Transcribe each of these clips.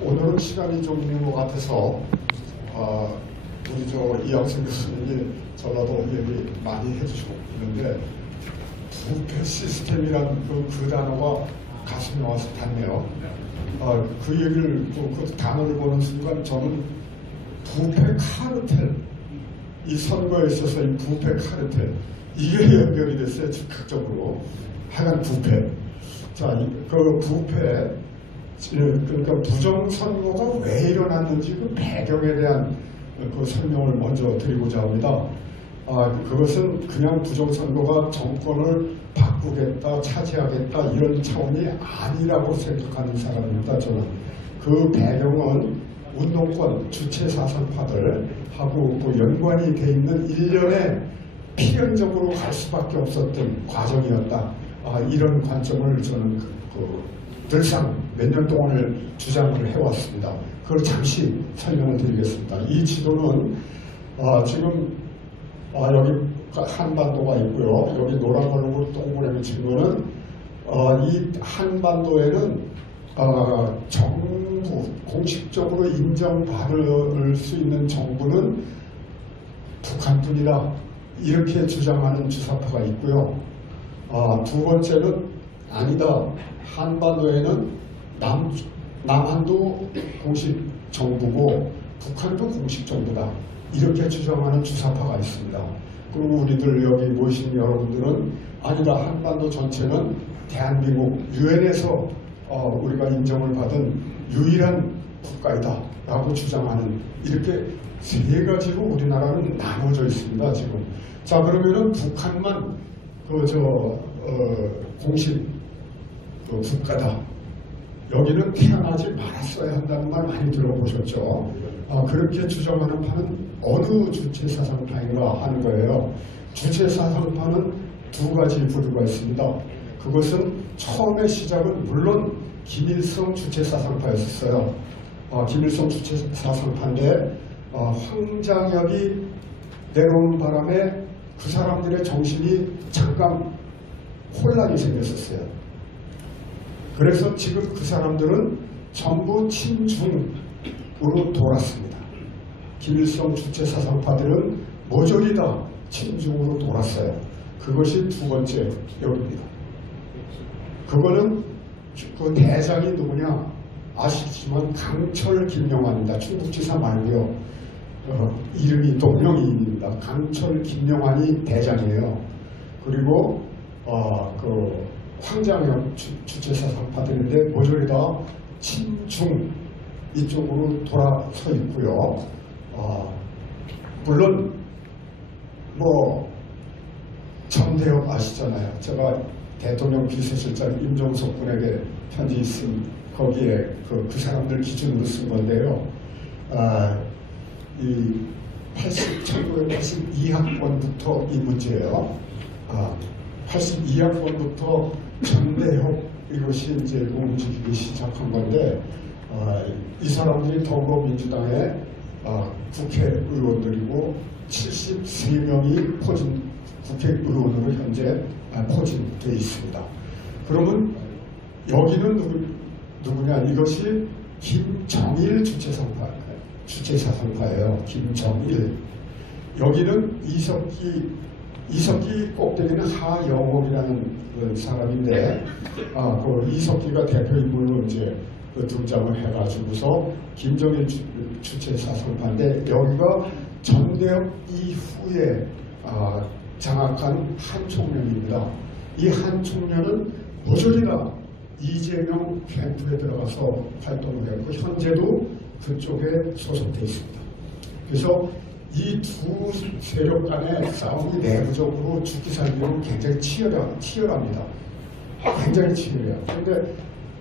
오늘은 시간이 좀 있는 것 같아서 우리 이학생 교수님이 전라도 얘기 많이 해주시고 있는데 부패 시스템이란 그 단어가 가슴에 와서 닿네요. 그 얘기를 그 단어를 보는 순간 저는 부패 카르텔, 이 선거에 있어서 이 부패 카르텔 이게 연결이 됐어요. 즉각적으로. 하여간 부패. 자, 그 부패, 그러니까 부정선거가 왜 일어났는지 그 배경에 대한 그 설명을 먼저 드리고자 합니다. 그것은 그냥 부정선거가 정권을 바꾸겠다, 차지하겠다 이런 차원이 아니라고 생각하는 사람입니다. 저는 그 배경은 운동권 주체사상파들하고 그 연관이 돼 있는 일련의 필연적으로 갈 수밖에 없었던 과정이었다. 이런 관점을 저는 늘상 몇 년 동안을 주장을 해왔습니다. 그걸 잠시 설명을 드리겠습니다. 이 지도는 지금 여기 한반도가 있고요. 여기 노란 걸로 동그라미 친 거는 이 한반도에는 정부, 공식적으로 인정받을 수 있는 정부는 북한뿐이다. 이렇게 주장하는 주사파가 있고요. 두 번째는 아니다. 한반도에는 남한도 공식 정부고 북한도 공식 정부다. 이렇게 주장하는 주사파가 있습니다. 그리고 우리들 여기 모이신 여러분들은 아니다. 한반도 전체는 대한민국 유엔에서 우리가 인정을 받은 유일한 국가이다 라고 주장하는 이렇게 세 가지로 우리나라는 나눠져 있습니다. 지금. 자, 그러면은 북한만 공식 국가다. 여기는 태어나지 말았어야 한다는 말 많이 들어보셨죠? 그렇게 주장하는 파는 어느 주체사상파인가 하는 거예요. 주체사상파는 두 가지 부류가 있습니다. 그것은 처음에 시작은 물론 김일성 주체사상파였었어요. 김일성 주체사상파인데 황장엽이 내려오는 바람에 그 사람들의 정신이 잠깐 혼란이 생겼었어요. 그래서 지금 그 사람들은 전부 친중으로 돌았습니다. 김일성 주체사상파들은 모조리 다 친중으로 돌았어요. 그것이 두 번째 여기입니다. 그거는 그 대장이 누구냐 아시지만 강철 김영환입니다. 충북지사 말고요. 이름이 동명이인입니다. 강철 김영환이 대장이에요. 그리고 그 황장엽 주체사상파들인데 모조리 다 친중 이쪽으로 돌아서 있고요. 물론 전대협 아시잖아요. 제가 대통령 비서실장 임종석 군에게 편지 쓴 거기에 그 사람들 기준으로 쓴 건데요. 1982학번부터 이 문제예요. 82학번부터 전대협 이것이 이제 움직이기 시작한 건데 이 사람들이 더불어민주당의 국회의원들이고 73명이 국회의원으로 현재 포진되어 있습니다. 그러면 여기는 누구냐? 이것이 김정일 주체사상파예요. 김정일. 여기는 이석기 꼭대기는 하영옥이라는 사람인데 그 이석기가 대표인물로 이제 등장을 해가지고서 김정일 주체사상파인데 여기가 전대협 이후에 장악한 한 총련입니다. 이 한 총련은 모조리 다 이재명 캠프에 들어가서 활동을 했고 현재도 그쪽에 소속되어 있습니다. 그래서 이 두 세력 간의 싸움이 내부적으로 죽기 살기로 굉장히 치열합니다. 굉장히 치열해요. 그런데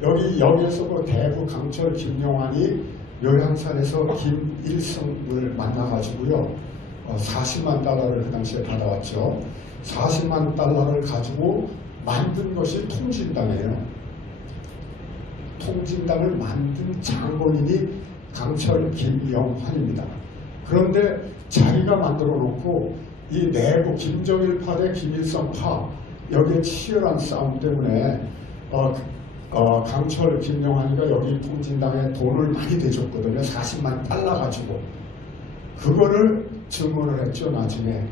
여기에서 그 대구 강철 김영환이 요양산에서 김일성을 만나가지고요. 40만 달러를 그 당시에 받아왔죠. 40만 달러를 가지고 만든 것이 통진당이에요. 통진당을 만든 장본인이 강철 김영환입니다. 그런데 자기가 만들어 놓고 이 내부 김정일파 대 김일성파 여기에 치열한 싸움 때문에 강철 김영환이가 여기 통진당에 돈을 많이 대줬거든요. 40만 달러 가지고. 그거를 증언을 했죠, 나중에.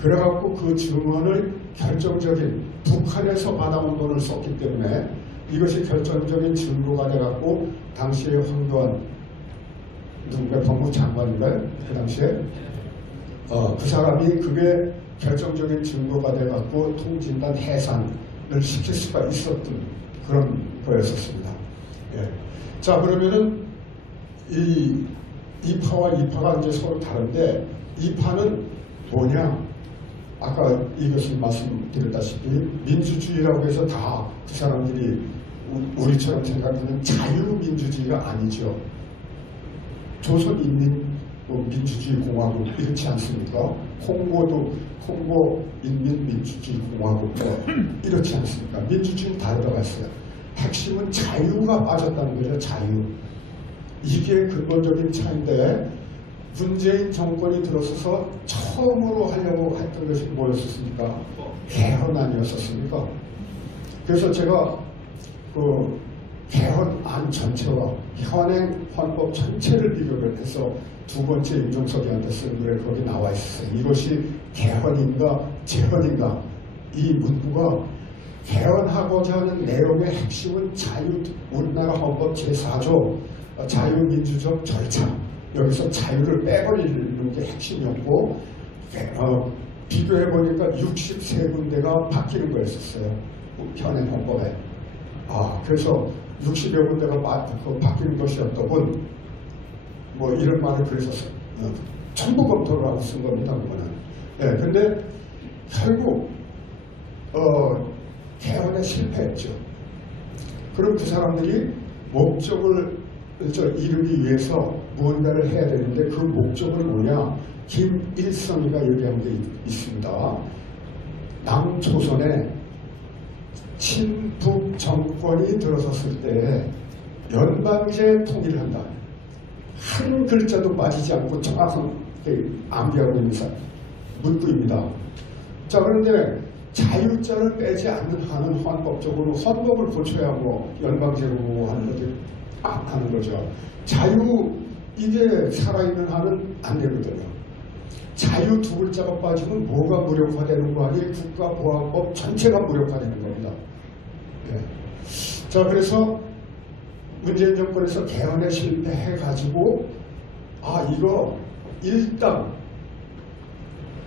그래갖고 그 증언을 결정적인 북한에서 받아온 돈을 썼기 때문에 이것이 결정적인 증거가 돼갖고 당시에 황교안 누군가 법무장관인가요? 그 당시에 그 사람이 그게 결정적인 증거가 돼갖고 통진당 해산을 시킬 수가 있었던 그런 거였었습니다. 예. 자, 그러면은 이 이파와 이파가 이제 서로 다른데, 이파는 뭐냐? 아까 이것을 말씀드렸다시피 민주주의라고 해서 다 그 사람들이 우리처럼 생각하는 자유민주주의가 아니죠. 조선인민민주주의공화국 이렇지 않습니까? 콩고인민민주주의공화국 이렇지 않습니까? 민주주의는 다 들어가 있어요. 핵심은 자유가 빠졌다는 거죠. 자유. 이게 근본적인 차이인데, 문재인 정권이 들어서서 처음으로 하려고 했던 것이 뭐였었습니까? 개헌안이었었습니까? 그래서 제가 그 개헌안 전체와 현행 헌법 전체를 비교를 해서 두 번째 임종석이한테 쓴 글에 거기 나와 있어요. 이것이 개헌인가 재헌인가. 이 문구가 개헌하고자 하는 내용의 핵심은 우리나라 헌법 제4조 자유민주적 절차, 여기서 자유를 빼버리는 게 핵심이었고, 비교해보니까 63군데가 바뀌는 거였었어요. 현행 헌법에. 그래서 60여 군데가 바뀌는 것이었더군. 뭐 이런 말을 그래서 전부 검토를 하고 쓴 겁니다. 그거는. 네, 근데 결국 개헌에 실패했죠. 그럼 그 사람들이 목적을 이루기 위해서 무언가를 해야 되는데, 그 목적은 뭐냐? 김일성이가 얘기한 게 있습니다. 남조선에 친북 정권이 들어섰을 때 연방제 통일을 한다. 한 글자도 빠지지 않고 정확하게 암기하고 있는 문구입니다. 자, 그런데 자유자를 빼지 않는 한은 헌법적으로 헌법을 고쳐야 뭐 연방제로 하는 거죠. 자유, 이게 살아있는 한은 안 되거든요. 자유 두 글자가 빠지면 뭐가 무력화되는 거 아니에요? 국가보안법 전체가 무력화되는 겁니다. 네. 자, 그래서 문재인 정권에서 개헌에 실패해가지고 이거 일단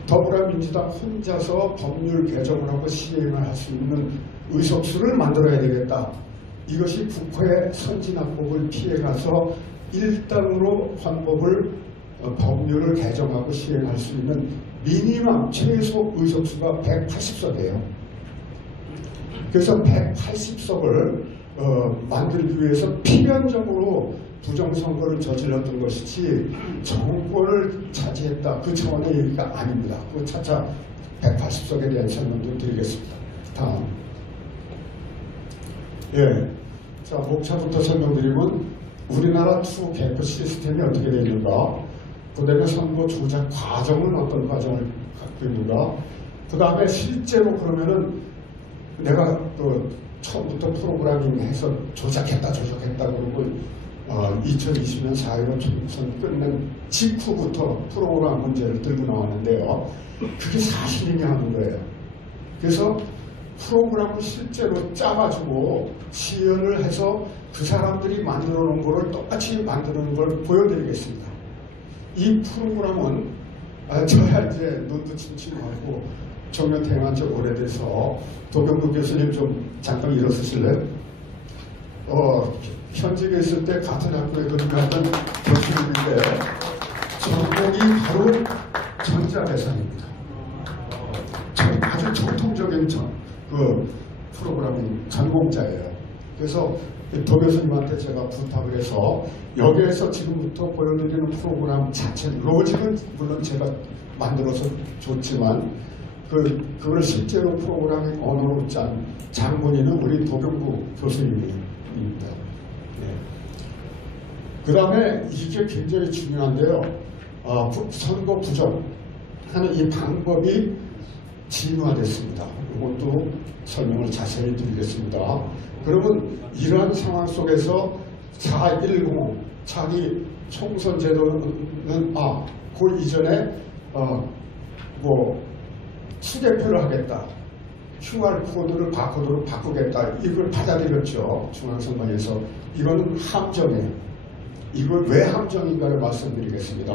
더불어민주당 혼자서 법률 개정을 하고 시행을 할 수 있는 의석수를 만들어야 되겠다. 이것이 국회 선진화법을 피해가서 1당으로 법률을 개정하고 시행할 수 있는 미니멈 최소 의석수가 180석이에요. 그래서 180석을 만들기 위해서 필연적으로 부정선거를 저질렀던 것이지 정권을 차지했다, 그 차원의 얘기가 아닙니다. 그 차차 180석에 대한 설명도 드리겠습니다. 다음. 예. 자, 목차부터 설명드리면 우리나라 투 개표 시스템이 어떻게 되어 있는가, 그 다음에 선거 조작 과정은 어떤 과정을 갖고 있는가, 그 다음에 실제로 그러면은 내가 처음부터 프로그래밍 해서 조작했다 그러고 2020년 4.15 총선 끝낸 직후부터 프로그램 문제를 들고 나왔는데요. 그게 사실이냐 하는 거예요. 그래서 프로그램을 실제로 짜가지고 시연을 해서 그 사람들이 만들어 놓은 거를 똑같이 만드는 걸 보여드리겠습니다. 이 프로그램은 저야 이제 눈도 침침하고 정년퇴임한 지 오래돼서 도경국 교수님 좀 잠깐 일어서실래요? 현직에 있을 때 같은 학교에 들어갔던 교수님인데 전공이 바로 전자계산입니다. 아주 정통적인 프로그래밍 전공자예요. 그래서 도 교수님한테 제가 부탁을 해서 여기에서 지금부터 보여드리는 프로그램 자체, 로직은 물론 제가 만들어서 좋지만 그걸 실제로 프로그래밍 언어로 짠 장본인은 우리 도경구 교수님입니다. 네. 그 다음에 이게 굉장히 중요한데요. 선거 부정하는 이 방법이 진화됐습니다. 이것도 설명을 자세히 드리겠습니다. 그러면 이러한 상황 속에서 4.10 차기 총선 제도는 그 이전에 수개표를 하겠다. QR코드를 바코드로 바꾸겠다. 이걸 받아들였죠. 중앙선관위에서. 이거는 함정이에요. 이걸 왜 함정인가를 말씀드리겠습니다.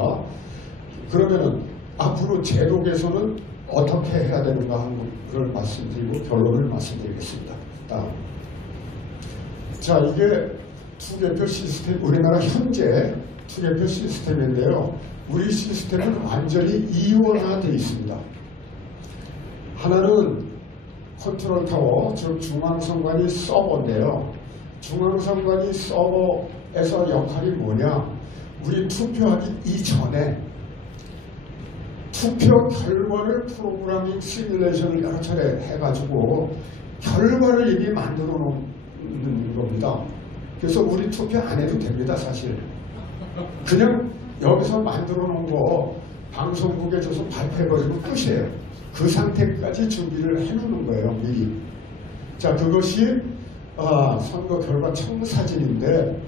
그러면은 앞으로 제도 개선은 어떻게 해야 되는가 하는 걸 말씀드리고 결론을 말씀드리겠습니다. 다음. 자, 이게 투개표 시스템, 우리나라 현재 투개표 시스템인데요. 우리 시스템은 완전히 이원화되어 있습니다. 하나는 컨트롤 타워, 즉 중앙선관위 서버인데요. 중앙선관위 서버에서 역할이 뭐냐? 우리 투표하기 이전에 투표 결과를 프로그래밍 시뮬레이션을 여러 차례 해가지고 결과를 이미 만들어 놓는 겁니다. 그래서 우리 투표 안 해도 됩니다, 사실. 그냥 여기서 만들어 놓은 거 방송국에 줘서 발표해버리고 끝이에요. 그 상태까지 준비를 해놓는 거예요, 미리. 자, 그것이 선거 결과 청사진인데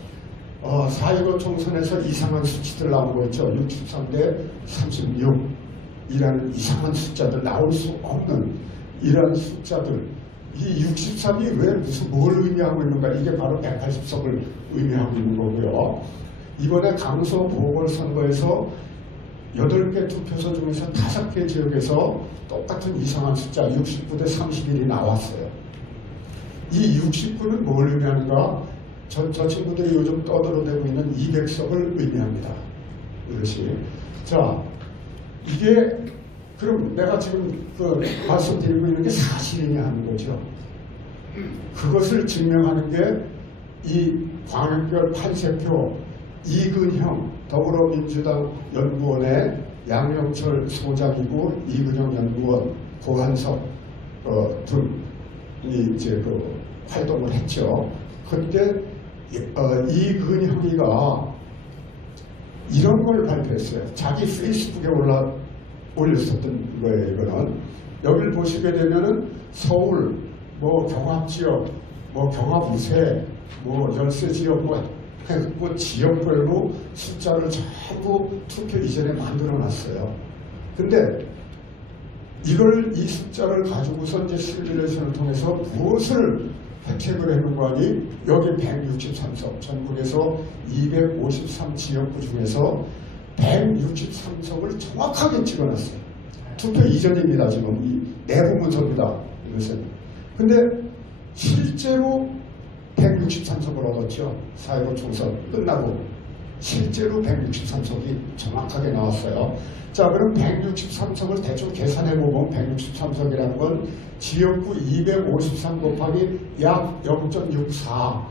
4.15 총선에서 이상한 수치들 나온 거 있죠. 63대 36이라는 이상한 숫자들, 나올 수 없는 이런 숫자들. 이 63이 왜 뭘 의미하고 있는가? 이게 바로 180석을 의미하고 있는 거고요. 이번에 강서 보궐선거에서 8개 투표소 중에서 5개 지역에서 똑같은 이상한 숫자 69대 31이 나왔어요. 이 69는 뭘 의미하는가? 저 친구들이 요즘 떠들어대고 있는 200석을 의미합니다. 이것이. 자, 이게 그럼 내가 지금 말씀드리고 있는 게 사실이냐 하는 거죠. 그것을 증명하는 게 이 광역별 판세표 이근형 더불어민주당 연구원의 양영철 소장이고 이근형 연구원 고한석 등이 이제 활동을 했죠. 그때 이근형이가 이런 걸 발표했어요. 자기 페이스북에 올렸었던 거예요. 이거는 여기를 보시게 되면은 서울, 경합지역, 경합우세, 열세지역, 지역별로 숫자를 전부 투표 이전에 만들어놨어요. 근데 이 숫자를 가지고서 이제 시뮬레이션을 통해서 무엇을 획책을 해놓은 거 아니? 여기 163석, 전국에서 253 지역구 중에서 163석을 정확하게 찍어놨어요. 투표 이전입니다. 지금 이 내부 문서입니다. 이것은. 근데 실제로 163석을 얻었죠. 4.15 총선 끝나고 실제로 163석이 정확하게 나왔어요. 자, 그럼 163석을 대충 계산해보면 163석이라는 건 지역구 253 곱하기 약 0.64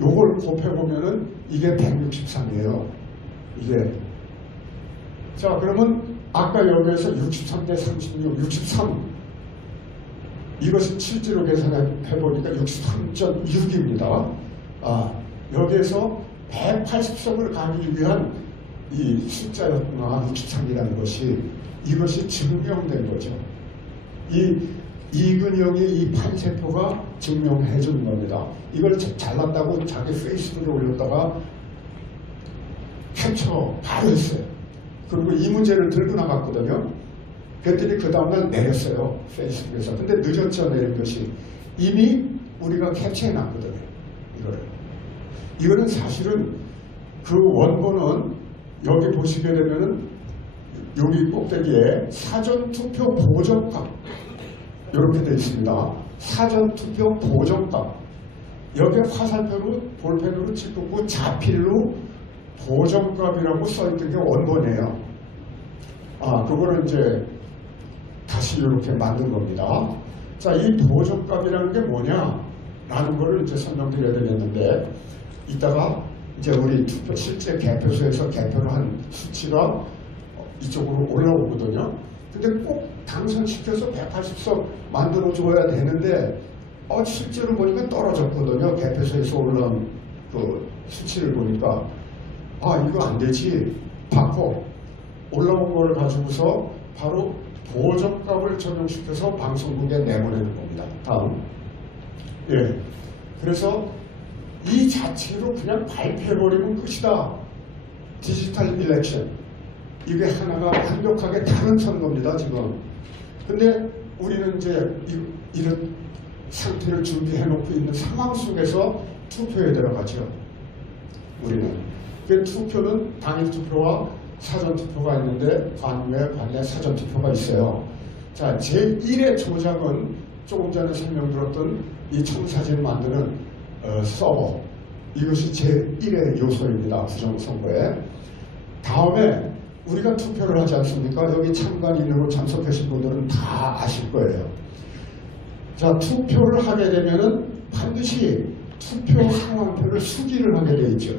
요걸 곱해보면은 이게 163이에요. 이게. 자, 그러면 아까 여기에서 63대 36, 63 이것이 실제로 계산해보니까 63.6입니다. 여기에서 180석을 가기 위한 이 숫자였구나, 63이라는 것이. 이것이 증명된 거죠. 이근영의 이 판세표가 증명해 주는 겁니다. 이걸 잘났다고 자기 페이스북에 올렸다가 캡처 바로 했어요. 그리고 이 문제를 들고 나갔거든요. 그랬더니 그 다음날 내렸어요. 페이스북에서. 근데 늦었죠, 내린 것이. 이미 우리가 캡처해 놨거든요. 이거는 사실은 그 원본은 여기 보시게 되면은 여기 꼭대기에 사전투표 보정값 이렇게 되어 있습니다. 사전투표 보정값. 여기에 화살표로 볼펜으로 찍고 자필로 보정값이라고 써있던 게 원본이에요. 그거는 이제 다시 이렇게 만든 겁니다. 자, 이 보정값이라는 게 뭐냐? 라는 거를 이제 설명드려야 되겠는데, 이따가 이제 우리 투표 실제 개표소에서 개표를 한 수치가 이쪽으로 올라오거든요. 근데 꼭 당선시켜서 180석 만들어줘야 되는데, 실제로 보니까 떨어졌거든요. 개표소에서 올라온 그 수치를 보니까. 이거 안 되지. 바꿔. 올라온 걸 가지고서 바로 보적값을 적용시켜서 방송국에 내보내는 겁니다. 다음. 예. 그래서 이 자체로 그냥 발표해버리면 끝이다. 디지털 일렉션. 이게 하나가 완벽하게 다른 선거입니다, 지금. 근데 우리는 이제 이런 상태를 준비해놓고 있는 상황 속에서 투표에 들어가죠. 우리는. 그 투표는 당일 투표와 사전 투표가 있는데 관내 사전 투표가 있어요. 자, 제1의 조작은 조금 전에 설명드렸던 이 청사진 만드는 서버. 이것이 제1의 요소입니다. 부정선거에. 다음에 우리가 투표를 하지 않습니까? 여기 참관인으로 참석하신 분들은 다 아실 거예요. 자, 투표를 하게 되면은 반드시 투표 상황표를 수기를 하게 되어 있죠.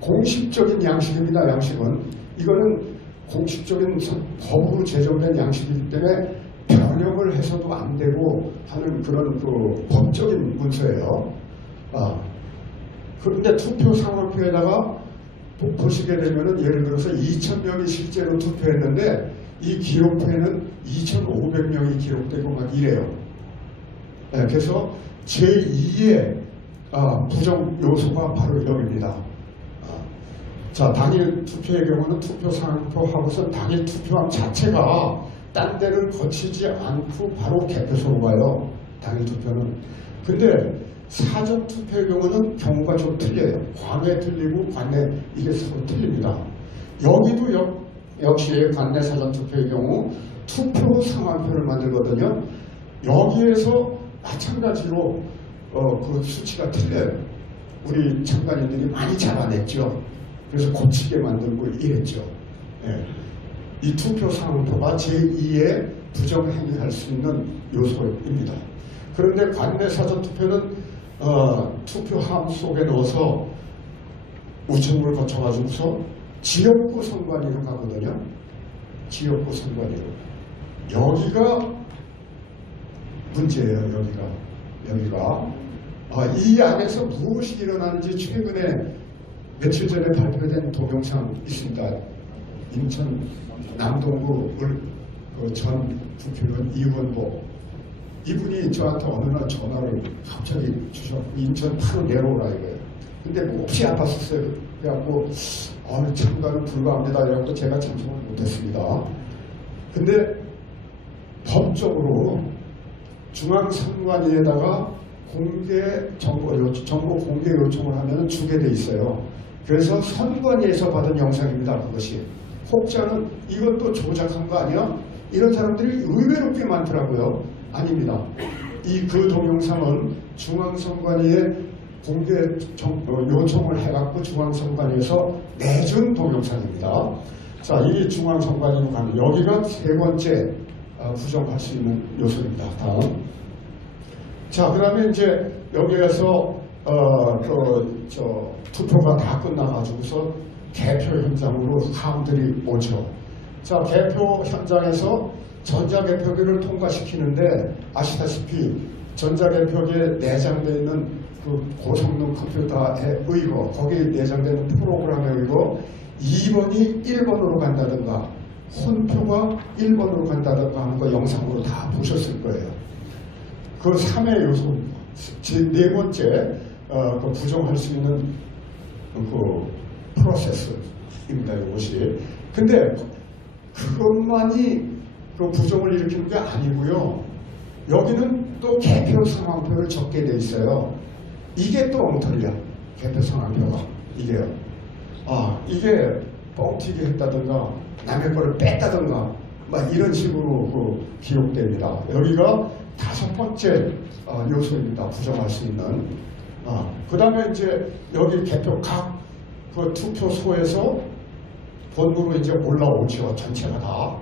공식적인 양식입니다. 양식은. 이거는 공식적인 법으로 제정된 양식이기 때문에 변형을 해서도 안 되고 하는 그런 그 법적인 문서예요. 그런데 투표 상황표에다가 보시게 되면은 예를 들어서 2,000명이 실제로 투표했는데 이 기록표에는 2,500명이 기록되고 막 이래요. 네, 그래서 제2의 부정 요소가 바로 여기입니다. 자, 당일 투표의 경우는 투표 상표 하고서 당일 투표함 자체가 딴 데를 거치지 않고 바로 개표소로 가요. 당일 투표는. 근데 사전 투표의 경우는 경우가 좀 틀려요. 관내 틀리고 관내 이게 서로 틀립니다. 여기도 역시 관내 사전 투표의 경우 투표 상황표를 만들거든요. 여기에서 마찬가지로 그 수치가 틀려요. 우리 참관인들이 많이 잡아냈죠. 그래서 고치게 만들고 이랬죠. 예. 이 투표 상황표가 제2의 부정행위할 수 있는 요소입니다. 그런데 관내 사전 투표는 투표함 속에 넣어서 우체국을 거쳐가지고서 지역구 선관위로 가거든요. 지역구 선관위로. 여기가 문제예요. 여기가. 이 안에서 무엇이 일어나는지 최근에 며칠 전에 발표된 동영상 있습니다. 인천 남동구 전 부표는 이원복. 이분이 저한테 어느 날 전화를 갑자기 주셔서 인천 바로 내려오라 이거예요. 근데 몹시 아팠었어요. 그래갖고 참가는 불가합니다. 이래갖고 제가 참석을 못했습니다. 근데 법적으로 중앙선관위에다가 정보 공개 요청을 하면 주게 돼 있어요. 그래서 선관위에서 받은 영상입니다. 그것이. 혹자는 이것도 조작한 거 아니야? 이런 사람들이 의외로 꽤 많더라고요. 아닙니다. 그 동영상은 중앙선관위에 공개 요청을 해갖고 중앙선관위에서 내준 동영상입니다. 자, 이 중앙선관위로 가는 여기가 세 번째 부정할 수 있는 요소입니다. 다음. 자, 그 다음에 이제 여기에서 투표가 다 끝나가지고서 개표 현장으로 사람들이 오죠. 자, 개표 현장에서 전자개표기를 통과시키는데 아시다시피 전자개표기에 내장되어 있는 그 고성능 컴퓨터에 의거, 거기에 내장되는 프로그램에 의거 2번이 1번으로 간다든가 혼표가 1번으로 간다든가 하는 거 영상으로 다 보셨을 거예요. 그 3의 요소입니다. 네 번째 그 부정할 수 있는 그 프로세스입니다. 이것이. 근데 그것만이 그 부정을 일으키는 게 아니고요. 여기는 또 개표 상황표를 적게 돼 있어요. 이게 또 엉터리야. 개표 상황표가. 이게요. 이게 뻥튀기 했다든가 남의 거를 뺐다든가 막 이런 식으로 그 기록됩니다. 여기가 5번째 요소입니다. 부정할 수 있는. 그 다음에 이제 여기 개표 각 그 투표소에서 본부로 이제 올라오죠. 전체가 다.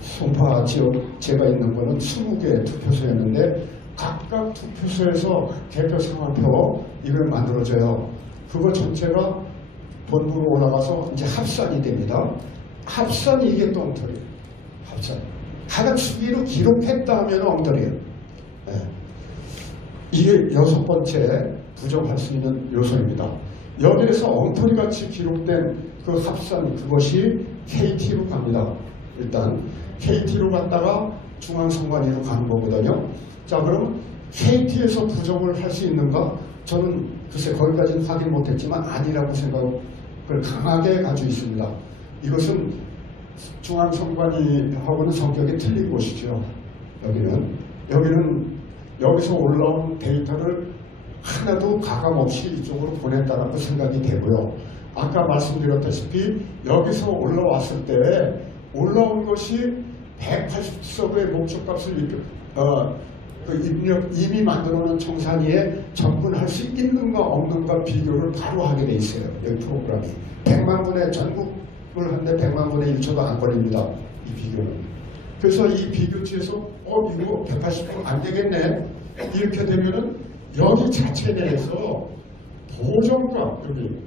송파 지역 제가 있는 거는 20개 투표소였는데 각각 투표소에서 개표 상황표 이걸 만들어져요. 그거 전체가 본부로 올라가서 이제 합산이 됩니다. 합산이 이게 또 엉터리예요. 합산. 하나 수기로 기록했다 하면 엉터리예요. 네. 이게 6번째 부정할 수 있는 요소입니다. 여기에서 엉터리같이 기록된 그 합산 그것이 KT로 갑니다. 일단 KT로 갔다가 중앙선관위로 가는 거거든요. 자, 그럼 KT에서 부정을 할 수 있는가? 저는 글쎄 거기까지는 확인 못했지만 아니라고 생각을 강하게 가지고 있습니다. 이것은 중앙선관위하고는 성격이 틀린 곳이죠. 여기는 여기서 올라온 데이터를 하나도 가감없이 이쪽으로 보냈다라고 생각이 되고요. 아까 말씀드렸다시피 여기서 올라왔을 때 올라온 것이 180석의 목적값을 이미 만들어놓은 청산리에 접근할 수 있는가 없는가 비교를 바로 하게 돼 있어요. 여기 프로그램이 100만 분의 전국을 하는데 100만 분의 1초도 안 걸립니다. 이 비교는. 그래서 이 비교치에서 이거 180분 안 되겠네 이렇게 되면은 여기 자체 내에서 보정값, 여기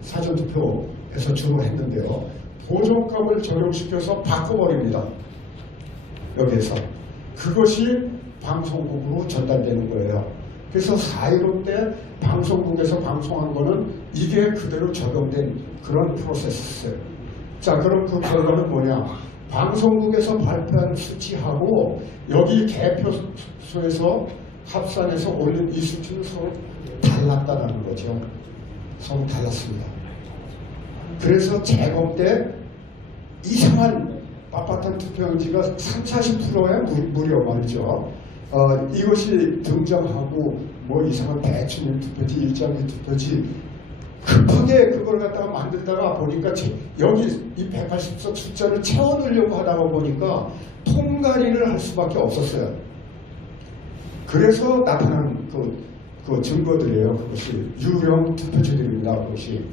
사전투표에서 주로 했는데요, 보정값을 적용시켜서 바꿔버립니다. 여기에서 그것이 방송국으로 전달되는 거예요. 그래서 4.15 때 방송국에서 방송한 거는 이게 그대로 적용된 그런 프로세스예요. 자, 그럼 그 결과는 뭐냐? 방송국에서 발표한 수치하고 여기 개표소에서 합산해서 올린 이 수치는 서로 달랐다는 거죠. 서로 달랐습니다. 그래서 재검 때 이상한 빳빳한 투표용지가 30~40%야 무려 말이죠. 이것이 등장하고 뭐 이상한 대충 투표지, 일장일 투표지 급하게 그걸 갖다가 만들다가 보니까 여기 이 180석 숫자를 채워넣으려고 하다가 보니까 통가리를 할 수밖에 없었어요. 그래서 나타난 그 증거들이에요. 그것이 유령 투표지들입니다. 그것이.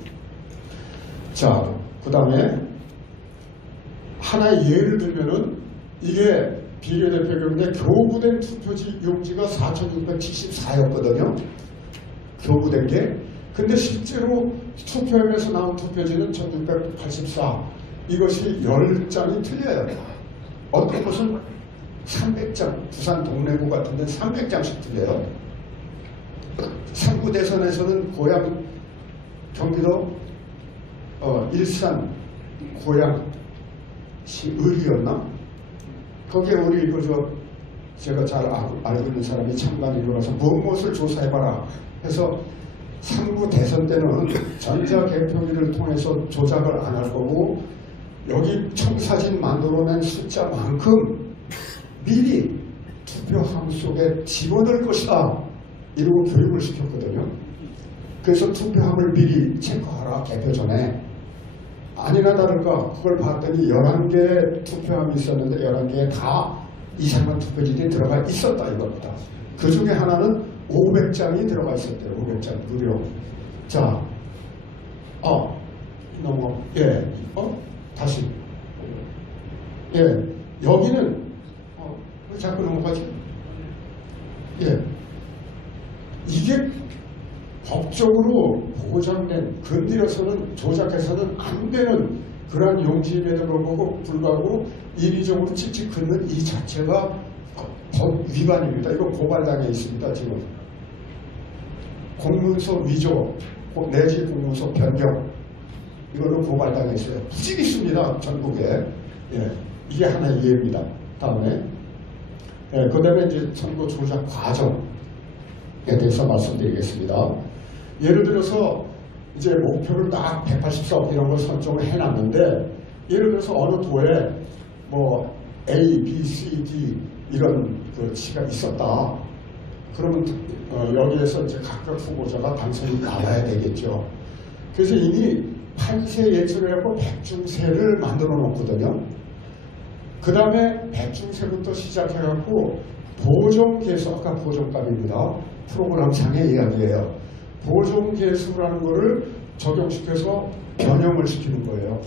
자, 그 다음에 하나의 예를 들면은 이게 비례대표경인데 교부된 투표지 용지가 4,674였거든요. 교부된 게. 근데 실제로 투표함에서 나온 투표지는 1,684. 이것이 10장이 틀려요. 어떤 것은 300장, 부산 동래구 같은 데는 300장씩 틀려요. 3구 대선에서는 고향 경기도 일산 고양시 을이었나? 거기에 우리 제가 잘 알고 있는 사람이 참관이 일어나서 무엇을 조사해봐라 해서 3구 대선 때는 전자개표기를 통해서 조작을 안 할 거고 여기 청사진 만들어낸 숫자만큼 미리 투표함 속에 집어넣을 것이다 이러고 교육을 시켰거든요. 그래서 투표함을 미리 체크하라 개표 전에. 아니나 다를까 그걸 봤더니 11개 투표함이 있었는데 11개에 다 이상한 투표지들이 들어가 있었다 이겁니다. 그 중에 하나는 500장이 들어가 있었대요. 500장 무료. 자, 다시. 여기는 왜 자꾸 넘어가지? 이게 법적으로 보장된, 건드려서는 조작해서는 안 되는 그러한 용지임에도 불구하고 인위적으로 찍찍 긋는 이 자체가 법 위반입니다. 이거 고발당해 있습니다. 지금 공문서 위조 내지 공문서 변경 이걸로 고발당해 있어요. 무지 있습니다. 전국에. 이게 하나의 예입니다. 다음에 그 다음에 이제 선거 조작 과정에 대해서 말씀드리겠습니다. 예를 들어서 이제 목표를 딱 180석 이런 걸 설정을 해놨는데 예를 들어서 어느 도에 뭐 A, B, C, D 이런 그 지가 있었다. 그러면 여기에서 이제 각각 후보자가 당선이 나와야 되겠죠. 그래서 이미 판세 예측을 하고 백중세를 만들어 놓거든요. 그 다음에 백중세부터 시작해갖고 보정계수, 아까 보정값입니다. 프로그램상의 이야기예요. 보정계수라는 것을 적용시켜서 변형을 시키는 거예요.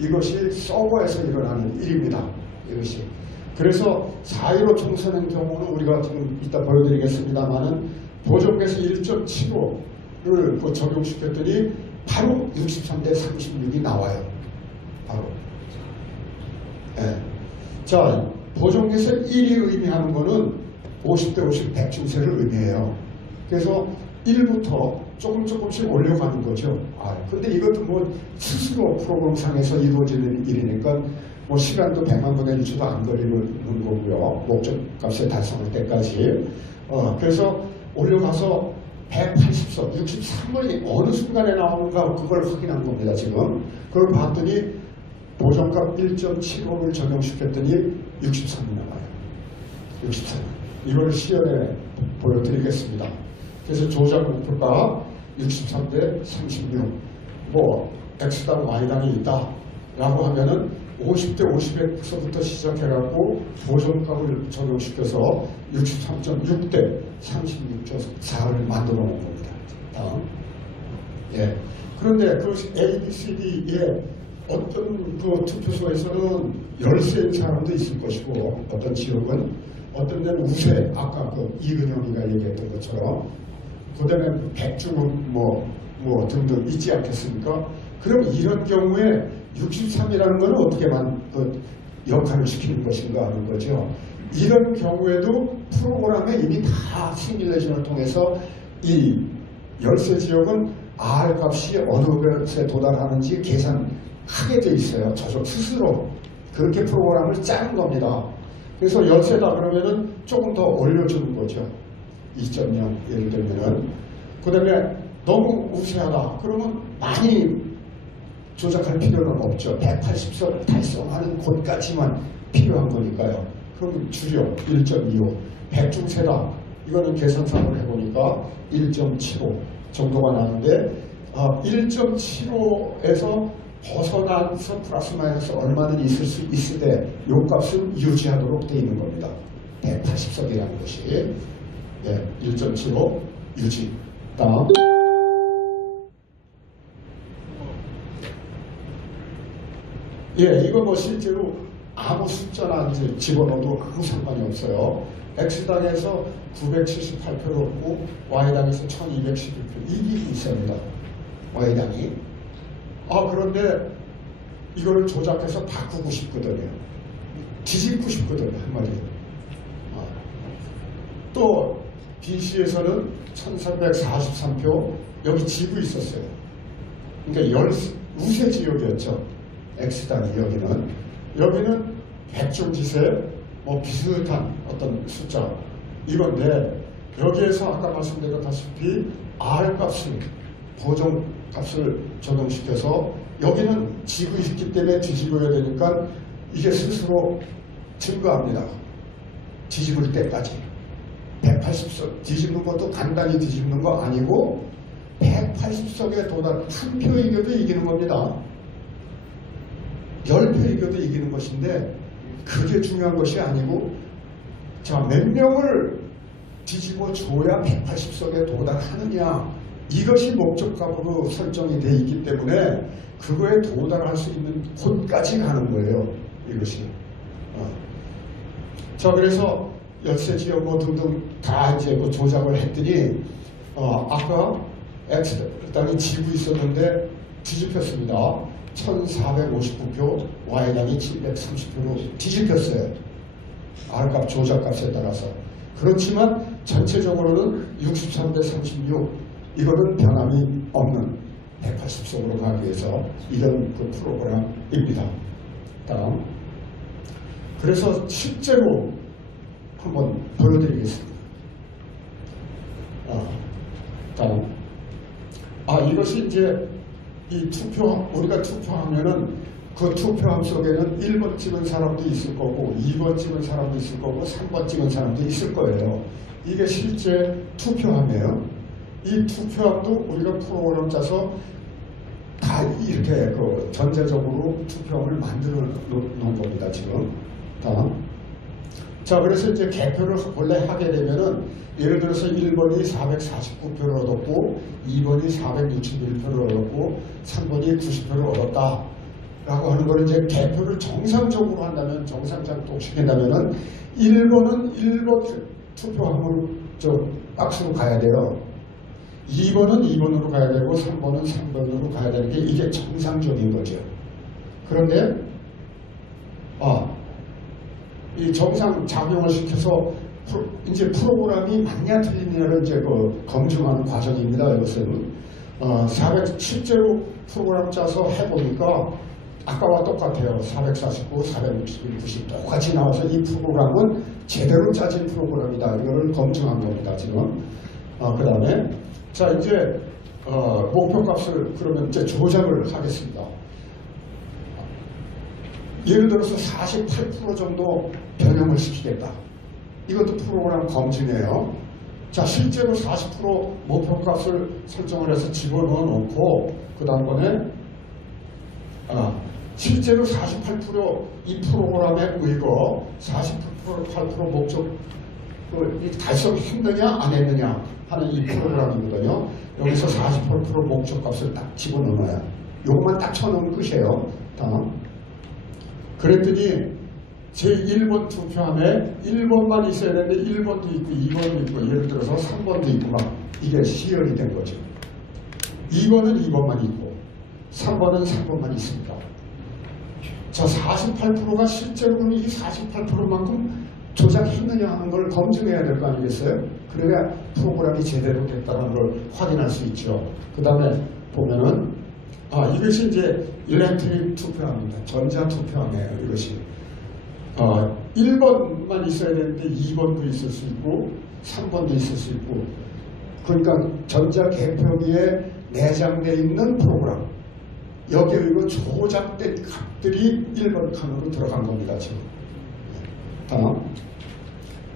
이것이 서버에서 일어나는 일입니다. 이것이. 그래서 4.15 총선의 경우는 우리가 지금 이따 보여드리겠습니다만은 보정계수 1.75를 적용시켰더니 바로 63대 36이 나와요. 바로. 자, 보정계수 1이 의미하는 거는 50대 50 백중세를 의미해요. 그래서 1부터 조금씩 올려가는 거죠. 근데 이것도 뭐 스스로 프로그램상에서 이루어지는 일이니까 뭐 시간도 100만 분의 1초도 안 걸리는 거고요. 목적값에 달성할 때까지. 그래서 올려가서 180석, 63번이 어느 순간에 나오는가 그걸 확인한 겁니다. 지금. 그걸 봤더니 보정값 1.75를 적용시켰더니 63이 나와요. 63. 이걸 시연에 보여드리겠습니다. 그래서 조작 목표가 63대 36. 뭐 X당 Y당이 있다 라고 하면은 50대 50에서부터 시작해갖고 보정값을 적용시켜서 63.6대 36.4를 만들어 놓은 겁니다. 다음. 예. 그런데 그 A, B, C, D에 어떤 그 투표소에서는 열세인 사람도 있을 것이고, 어떤 지역은, 어떤 데는 우세, 아까 그 이근영이가 얘기했던 것처럼, 그 다음에 백중은 뭐 등등 있지 않겠습니까? 그럼 이런 경우에 63이라는 건 어떻게만 역할을 시키는 것인가 하는 거죠. 이런 경우에도 프로그램에 이미 다 시뮬레이션을 통해서 이 열세 지역은 R 값이 어느 것에 도달하는지 계산하게 돼 있어요. 저쪽 스스로 그렇게 프로그램을 짜는 겁니다. 그래서 열세다 그러면은 조금 더 올려주는 거죠. 2.0 예를 들면은. 그 다음에 너무 우세하다 그러면 많이 조작할 필요는 없죠. 180석 달성하는 곳까지만 필요한 거니까요. 그럼 줄여 1.25. 백중세다. 이거는 계산상을 해보니까 1.75 정도가 나는데 1.75에서 벗어나서 플러스 마이너스 얼마든 있을 수 있으되 이 값은 유지하도록 되어 있는 겁니다. 180석이라는 것이. 예, 1.75 유지. 다음. 예, 이거 뭐 실제로 아무 숫자나 이제 집어넣어도 아무 상관이 없어요. X당에서 978표를 얻고 Y당에서 1211표. 이게 있습니다. Y당이. 그런데 이거를 조작해서 바꾸고 싶거든요. 뒤집고 싶거든요. 한마디로. 또 BC에서는 1343표 여기 지구 있었어요. 그러니까 우세 지역이었죠. X당이 여기는 백중지세 뭐 비슷한 어떤 숫자 이건데 여기에서 아까 말씀드렸다시피 R값을 보정값을 적용시켜서 여기는 지구 있기 때문에 뒤집어야 되니까 이게 스스로 증가합니다. 뒤집을 때까지 180석 뒤집는 것도 간단히 뒤집는 거 아니고 180석에 도달 한 표 이겨도 이기는 겁니다. 10표 이겨도 이기는 것인데 그게 중요한 것이 아니고 자, 몇 명을 뒤집어 줘야 180석에 도달하느냐 이것이 목적값으로 설정이 되어 있기 때문에 그거에 도달할 수 있는 곳까지 가는 거예요. 이것이. 자, 그래서 열세지역 뭐 등등 다 이제 그 조작을 했더니 아까 X당이 지고 있었는데 뒤집혔습니다. 1459표, Y당이 730표로 뒤집혔어요. R값 조작값에 따라서. 그렇지만 전체적으로는 63대 36 이거는 변함이 없는 180석으로 가기 위해서 이런 그 프로그램입니다. 다음. 그래서 실제로 한번 보여드리겠습니다. 다음. 이것이 이제 이 우리가 투표하면은 그 투표함 속에는 1번 찍은 사람도 있을 거고 2번 찍은 사람도 있을 거고 3번 찍은 사람도 있을 거예요. 이게 실제 투표함이에요. 이 투표함도 우리가 프로그램 짜서 다 이렇게 그 전체적으로 투표함을 만들어 놓은 겁니다. 지금. 다음. 자, 그래서 이제 개표를 원래 하게 되면은 예를 들어서 1번이 449표를 얻었고 2번이 461표를 얻었고 3번이 90표를 얻었다 라고 하는 걸 이제 개표를 정상적으로 한다면 정상작동시킨다면은 1번은 1번 투표함으로 박스로 가야 돼요. 2번은 2번으로 가야 되고 3번은 3번으로 가야 되는 게 이게 정상적인 거죠. 그런데 이 정상 작용을 시켜서 이제 프로그램이 맞냐 틀리냐를 이제 검증하는 과정입니다. 이것은 실제로 프로그램 짜서 해보니까 아까와 똑같아요. 449, 461, 90 똑같이 나와서 이 프로그램은 제대로 짜진 프로그램이다. 이거를 검증한 겁니다. 지금. 그 다음에 자 이제 목표값을 그러면 이제 조작을 하겠습니다. 예를 들어서 48% 정도 변형을 시키겠다. 이것도 프로그램 검증이에요. 자 실제로 40% 목표값을 설정을 해서 집어넣어 놓고 그 다음번에 실제로 48%이 프로그램에 의거 48% 목적을 달성했느냐 안 했느냐 하는 이 프로그램이거든요. 여기서 48% 목적값을 딱 집어넣어요. 요것만 딱 쳐놓으면 끝이에요. 다음. 그랬더니 제1번 투표함에 1번만 있어야 되는데 1번도 있고 2번도 있고 예를 들어서 3번도 있고 막 이게 시연이 된 거죠. 2번은 2번만 있고 3번은 3번만 있습니다. 자 48%가 실제로는 이 48%만큼 조작했느냐 하는 걸 검증해야 될 거 아니겠어요? 그래야 프로그램이 제대로 됐다는 걸 확인할 수 있죠. 그 다음에 보면은 이것이 이제 일렉트릭 투표함입니다. 전자 투표함이에요. 이것이 1번만 있어야 되는데 2번도 있을 수 있고 3번도 있을 수 있고 그러니까 전자 개표기에 내장되어 있는 프로그램 여기에 이거 조작된 값들이 1번 칸으로 들어간 겁니다. 지금. 다음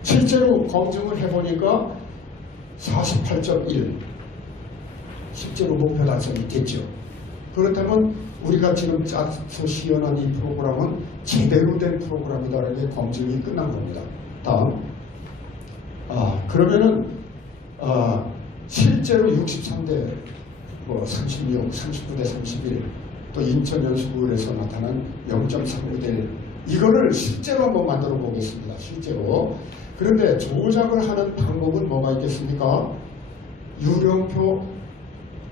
실제로 검증을 해보니까 48.1 실제로 목표 달성이 됐죠. 그렇다면 우리가 지금 짜서 시연한 이 프로그램은 제대로 된 프로그램이다라는 게 검증이 끝난 겁니다. 다음 그러면은 실제로 63대 36, 39대 31 또 인천연수구에서 나타난 0.39대 1 이거를 실제로 한번 만들어 보겠습니다. 실제로. 그런데 조작을 하는 방법은 뭐가 있겠습니까? 유령표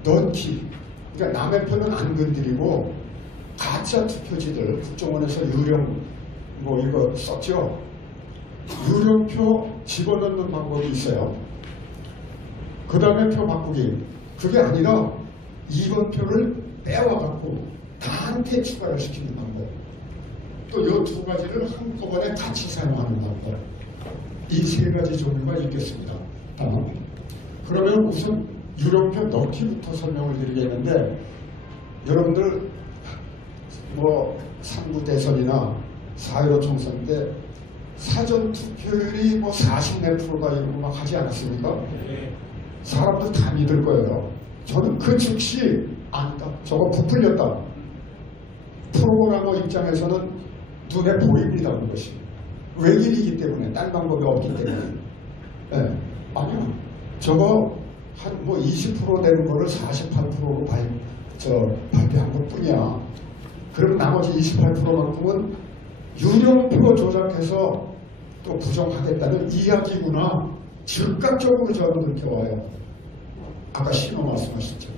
넣기. 그러니까 남의 표는 안 건드리고 가짜 투표지들 국정원에서 유령 이거 썼죠. 유령표 집어넣는 방법이 있어요. 그 다음에 표 바꾸기. 그게 아니라 2번 표를 빼와갖고 나한테 추가를 시키는 방법. 또 이 두 가지를 한꺼번에 같이 사용하는 방법. 이 세 가지 종류가 있겠습니다. 다음. 그러면 우선 유령표 넣기부터 설명을 드리겠는데 여러분들 3구 대선이나 4.15 총선 때 사전 투표율이 40몇 프로가 이러고 막 하지 않았습니까? 사람들 다 믿을 거예요. 저는 그 즉시 아니다. 저거 부풀렸다. 프로그래머 입장에서는 눈에 보입니다. 그것이. 외길이기 때문에 딴 방법이 없기 때문에. 네. 아니요. 저거 한 20% 되는 거를 48%로 발표한 것 뿐이야. 그럼 나머지 28%만큼은 유령표 조작해서 또 부정하겠다는 이야기구나. 즉각적으로 저는 그렇게 와요. 아까 신호 말씀하셨죠.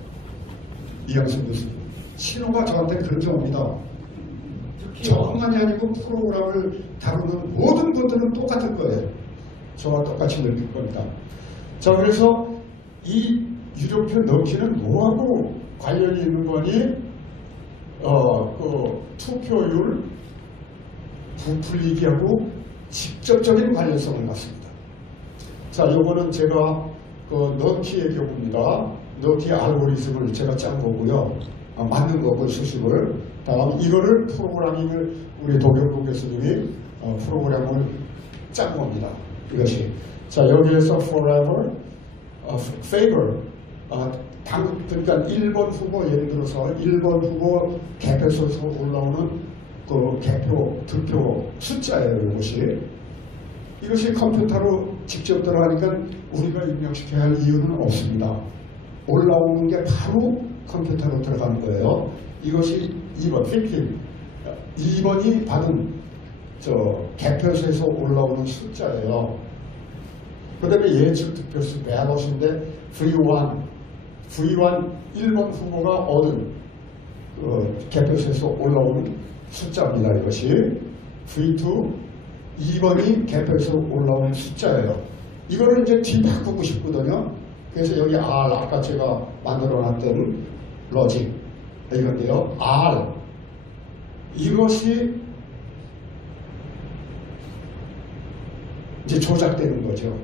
이양순 교수님. 신호가 저한테 그렇게 옵니다. 저것만이 아니고 프로그램을 다루는 모든 것들은 똑같을 거예요. 저와 똑같이 느낄 겁니다. 자, 그래서 이 유령표 넣기는 뭐하고 관련이 있는 거니? 투표율 부풀리기하고 직접적인 관련성을 갖습니다. 자, 요거는 제가 넣기의 경우입니다. 넣기 알고리즘을 제가 짠 거고요. 만든 거고 수식을. 다음 이거를 프로그래밍을 우리 도경국 교수님이 프로그램을 짠 겁니다. 이것이. 자, 여기에서 forever, favor, 그러니까 1번 후보 예를 들어서 1번 후보 개표소에서 올라오는 그 개표 득표 숫자예요. 이것이 컴퓨터로 직접 들어가니까 우리가 입력시켜야 할 이유는 없습니다. 올라오는 게 바로 컴퓨터로 들어가는 거예요. 이것이 2번 필팅 2번이 받은 개표소에서 올라오는 숫자예요. 그 다음에 예측 득표수 배아웃인데 V1 1번 후보가 얻은 개표소에서 올라오는 숫자입니다. 이것이 V2 2번이 개표에서 올라오는 숫자예요. 이거를 이제 뒤바꾸고 싶거든요. 그래서 여기 R, 아까 제가 만들어놨던 로직 이건데요. R 이것이 이제 조작되는 거죠.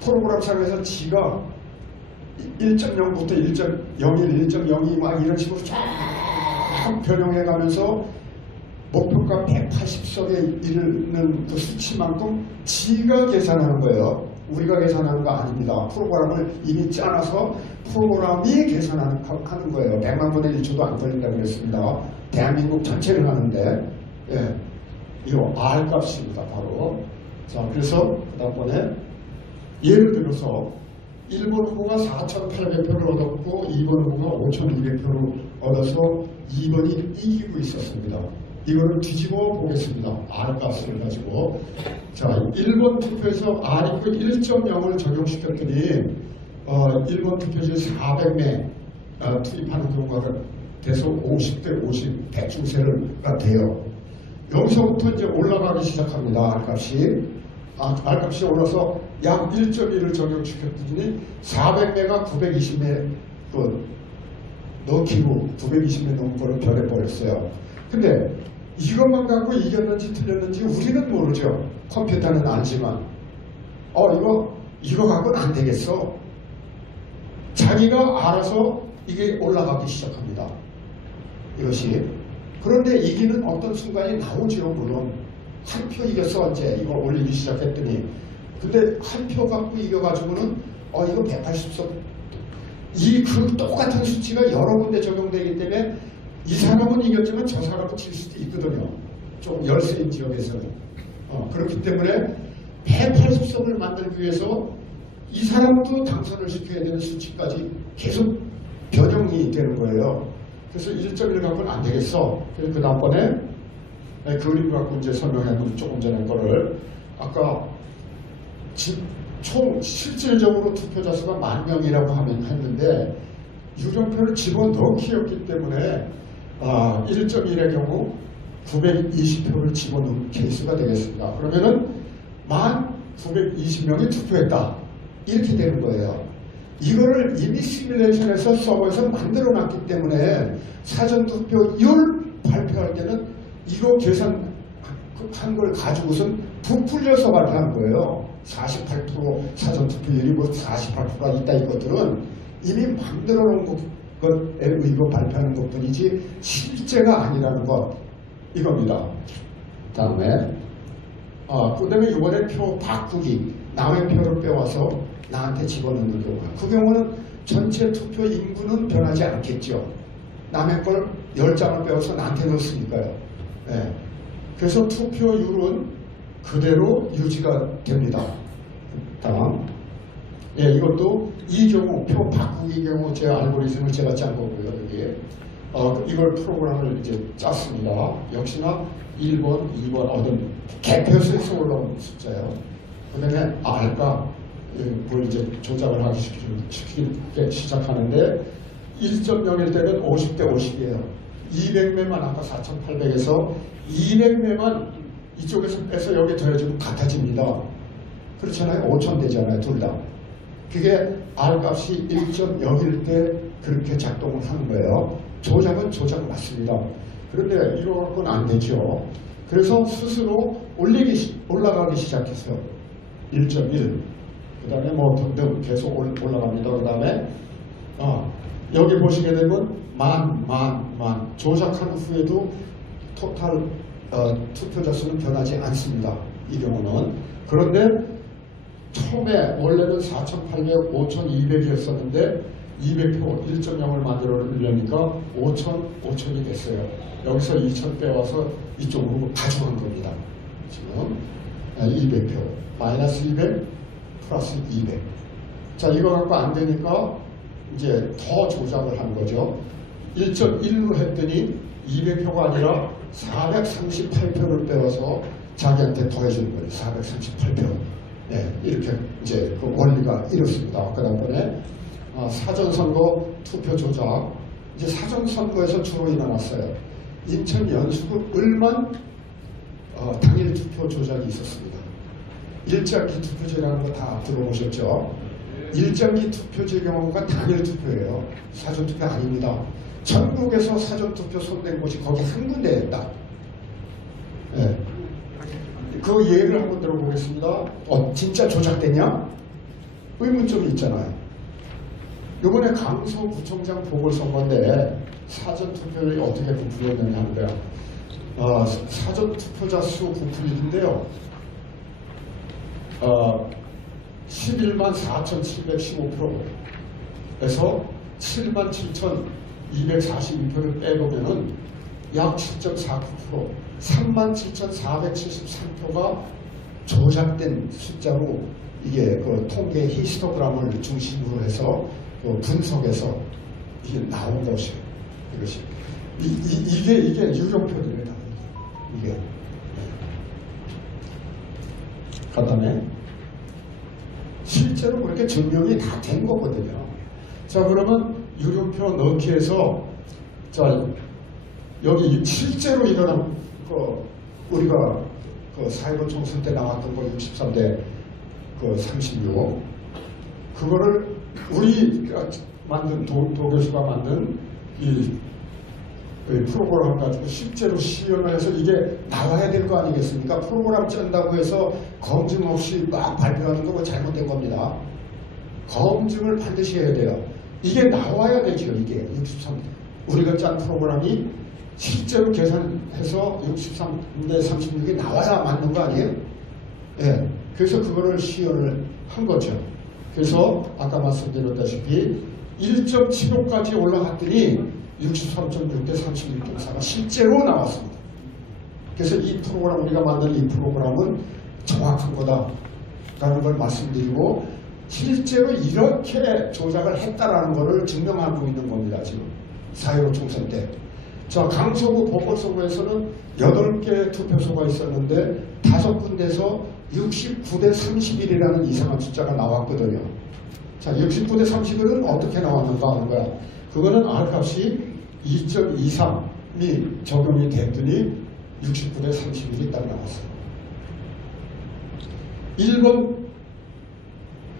프로그램상에서 지가 1.0부터 1.01, 1.02 막 이런 식으로 쫙 변형해 가면서 목표가 180석에 이르는 그 수치만큼 지가 계산하는 거예요. 우리가 계산하는 거 아닙니다. 프로그램을 이미 짜놔서 프로그램이 계산하는 거예요. 100만 분의 1초도 안 걸린다고 그랬습니다. 대한민국 전체를 하는데, 예, 이거 R 값입니다. 바로. 자, 그래서 그 다음번에 예를 들어서 1번 후보가 4,800표를 얻었고 2번 후보가 5,200표를 얻어서 2번이 이기고 있었습니다. 이거를 뒤집어 보겠습니다. R 값을 가지고. 자, 1번 투표에서 R 이퀄 1.0을 적용시켰더니 1번 투표지에 400명 투입하는 경우가 돼서 50대 50 대중세가 돼요. 여기서부터 이제 올라가기 시작합니다. R값이. R값이 올라서 약 1.1을 적용시켰더니 400매가 920매 넣기로 920매 넣은 거를 변해버렸어요. 근데 이것만 갖고 이겼는지 틀렸는지 우리는 모르죠. 컴퓨터는 알지만 이거 갖고는 안 되겠어. 자기가 알아서 이게 올라가기 시작합니다. 이것이. 그런데 이기는 어떤 순간이 나오죠. 물론 한 표 이겨서 이제 이걸 올리기 시작했더니, 근데 한 표 갖고 이겨가지고는 이거 180석 그 똑같은 수치가 여러 군데 적용되기 때문에 이 사람은 이겼지만 저 사람은 질 수도 있거든요. 좀 열세인 지역에서는. 그렇기 때문에 180석을 만들기 위해서 이 사람도 당선을 시켜야 되는 수치까지 계속 변형이 되는 거예요. 그래서 1.1 갖고는 안 되겠어. 그래서 그 다음번에 그림 갖고 이제 설명했는데 조금 전에 거를 아까 총 실질적으로 투표자 수가 10,000명이라고 했는데 유정표를 집어넣기였기 때문에 1.1의 경우 920표를 집어넣은 케이스가 되겠습니다. 그러면은 1,920명이 투표했다. 이렇게 되는 거예요. 이거를 이미 시뮬레이션에서 서버에서 만들어 놨기 때문에 사전투표율 발표할 때는 이거 계산한 걸 가지고선 부풀려서 발표한 거예요. 48% 사전투표율이 뭐 48%가 있다 이것들은 이미 만들어 놓은 것에 의거 발표하는 것뿐이지 실제가 아니라는 것 이겁니다. 다음에 그 다음에 이번에 표 바꾸기, 남의 표를 빼와서 나한테 집어넣는 경우, 그 경우는 전체 투표 인구는 변하지 않겠죠. 남의 걸 10장을 빼와서 나한테 넣었으니까요. 네. 그래서 투표율은 그대로 유지가 됩니다. 다음, 이것도 이 경우 표 바꾸기 경우 제 알고리즘을 제가 짠 거고요. 여기 이걸 프로그램을 이제 짰습니다. 역시나 1번, 2번 얻은 개표수에서 올라온 숫자예요. 그 다음에 R가 뭘 이제 조작을 하기 시키기 시작하는데 1.01 때는 50대 50이에요. 200매만 아까 4,800에서 200매만 이쪽에서 빼서 여기 더해주면 같아집니다. 그렇잖아요. 5,000 되잖아요. 둘 다. 그게 R값이 1.0일 때 그렇게 작동을 하는 거예요. 조작은 조작 맞습니다. 그런데 이거 갖고는 안 되죠. 그래서 스스로 올라가기 시작했어요. 1.1. 그 다음에 뭐 등등 계속 올라갑니다. 그 다음에 여기 보시게 되면 만 조작한 후에도 토탈 투표자 수는 변하지 않습니다. 이 경우는. 그런데 처음에 원래는 4,800, 5,200이었었는데 200표 1.0을 만들어내려니까 5,000이 됐어요. 여기서 2,000 빼와서 이쪽으로 가져간 겁니다. 지금 200표 마이너스 200 플러스 200. 자, 이거 갖고 안 되니까 이제 더 조작을 한 거죠. 1.1로 했더니 200표가 아니라 438표를 빼와서 자기한테 더해주는 거예요. 438표. 네, 이렇게 이제 그 원리가 이렇습니다. 그 다음번에 사전선거 투표 조작. 이제 사전선거에서 주로 일어났어요. 인천 연수구을만 당일 투표 조작이 있었습니다. 일자기 투표제라는 거 다 들어보셨죠? 일정기 투표지 경우가 당일 투표예요. 사전 투표 아닙니다. 전국에서 사전 투표 손댄 곳이 거기 한 군데였다. 네. 그 예를 한번 들어보겠습니다. 진짜 조작됐냐? 의문점이 있잖아요. 이번에 강서구청장 보궐선거인데 사전투표를 어떻게 부풀렸느냐 하는 거야. 사전투표자 수 부풀리는데요. 11만 4,715표에서 7만 7,242표를 빼보면은 약 7.49%, 3만 7,473표가 조작된 숫자로 이게 그 통계 히스토그램을 중심으로 해서 그 분석해서 이게 나온 것이에요. 이것이 이게 유령표들이다. 이게 그다음에 실제로 그렇게 증명이 다 된 거거든요. 자, 그러면 유령표 넣기 해서 자 여기 실제로 일어난 우리가 그 4.15 총선 때 나왔던 거 63대 36 그거를 우리 만든 도교수가 만든 이 프로그램 가지고 실제로 시연을 해서 이게 나와야 될 거 아니겠습니까? 프로그램 짠다고 해서 검증 없이 막 발표하는 거 잘못된 겁니다. 검증을 반드시 해야 돼요. 이게 나와야 되죠. 이게 63 우리가 짠 프로그램이 실제로 계산해서 63대 36이 나와야 맞는 거 아니에요? 예. 그래서 그거를 시연을 한 거죠. 그래서 아까 말씀드렸다시피 1.75까지 올라갔더니 63.6대 36.4가 실제로 나왔습니다. 그래서 이 프로그램 우리가 만든 이 프로그램은 정확한 거다라는 걸 말씀드리고 실제로 이렇게 조작을 했다라는 것을 증명하고 있는 겁니다. 지금 4.15 총선 때. 자, 강서구 보궐선거에서는 8개 투표소가 있었는데 5군데에서 69대 31이라는 이상한 숫자가 나왔거든요. 자, 69대 31은 어떻게 나왔는가 하는 거야. 그거는 R값이 2.23이 적용이 됐더니 69대 31이 딱 나왔어요.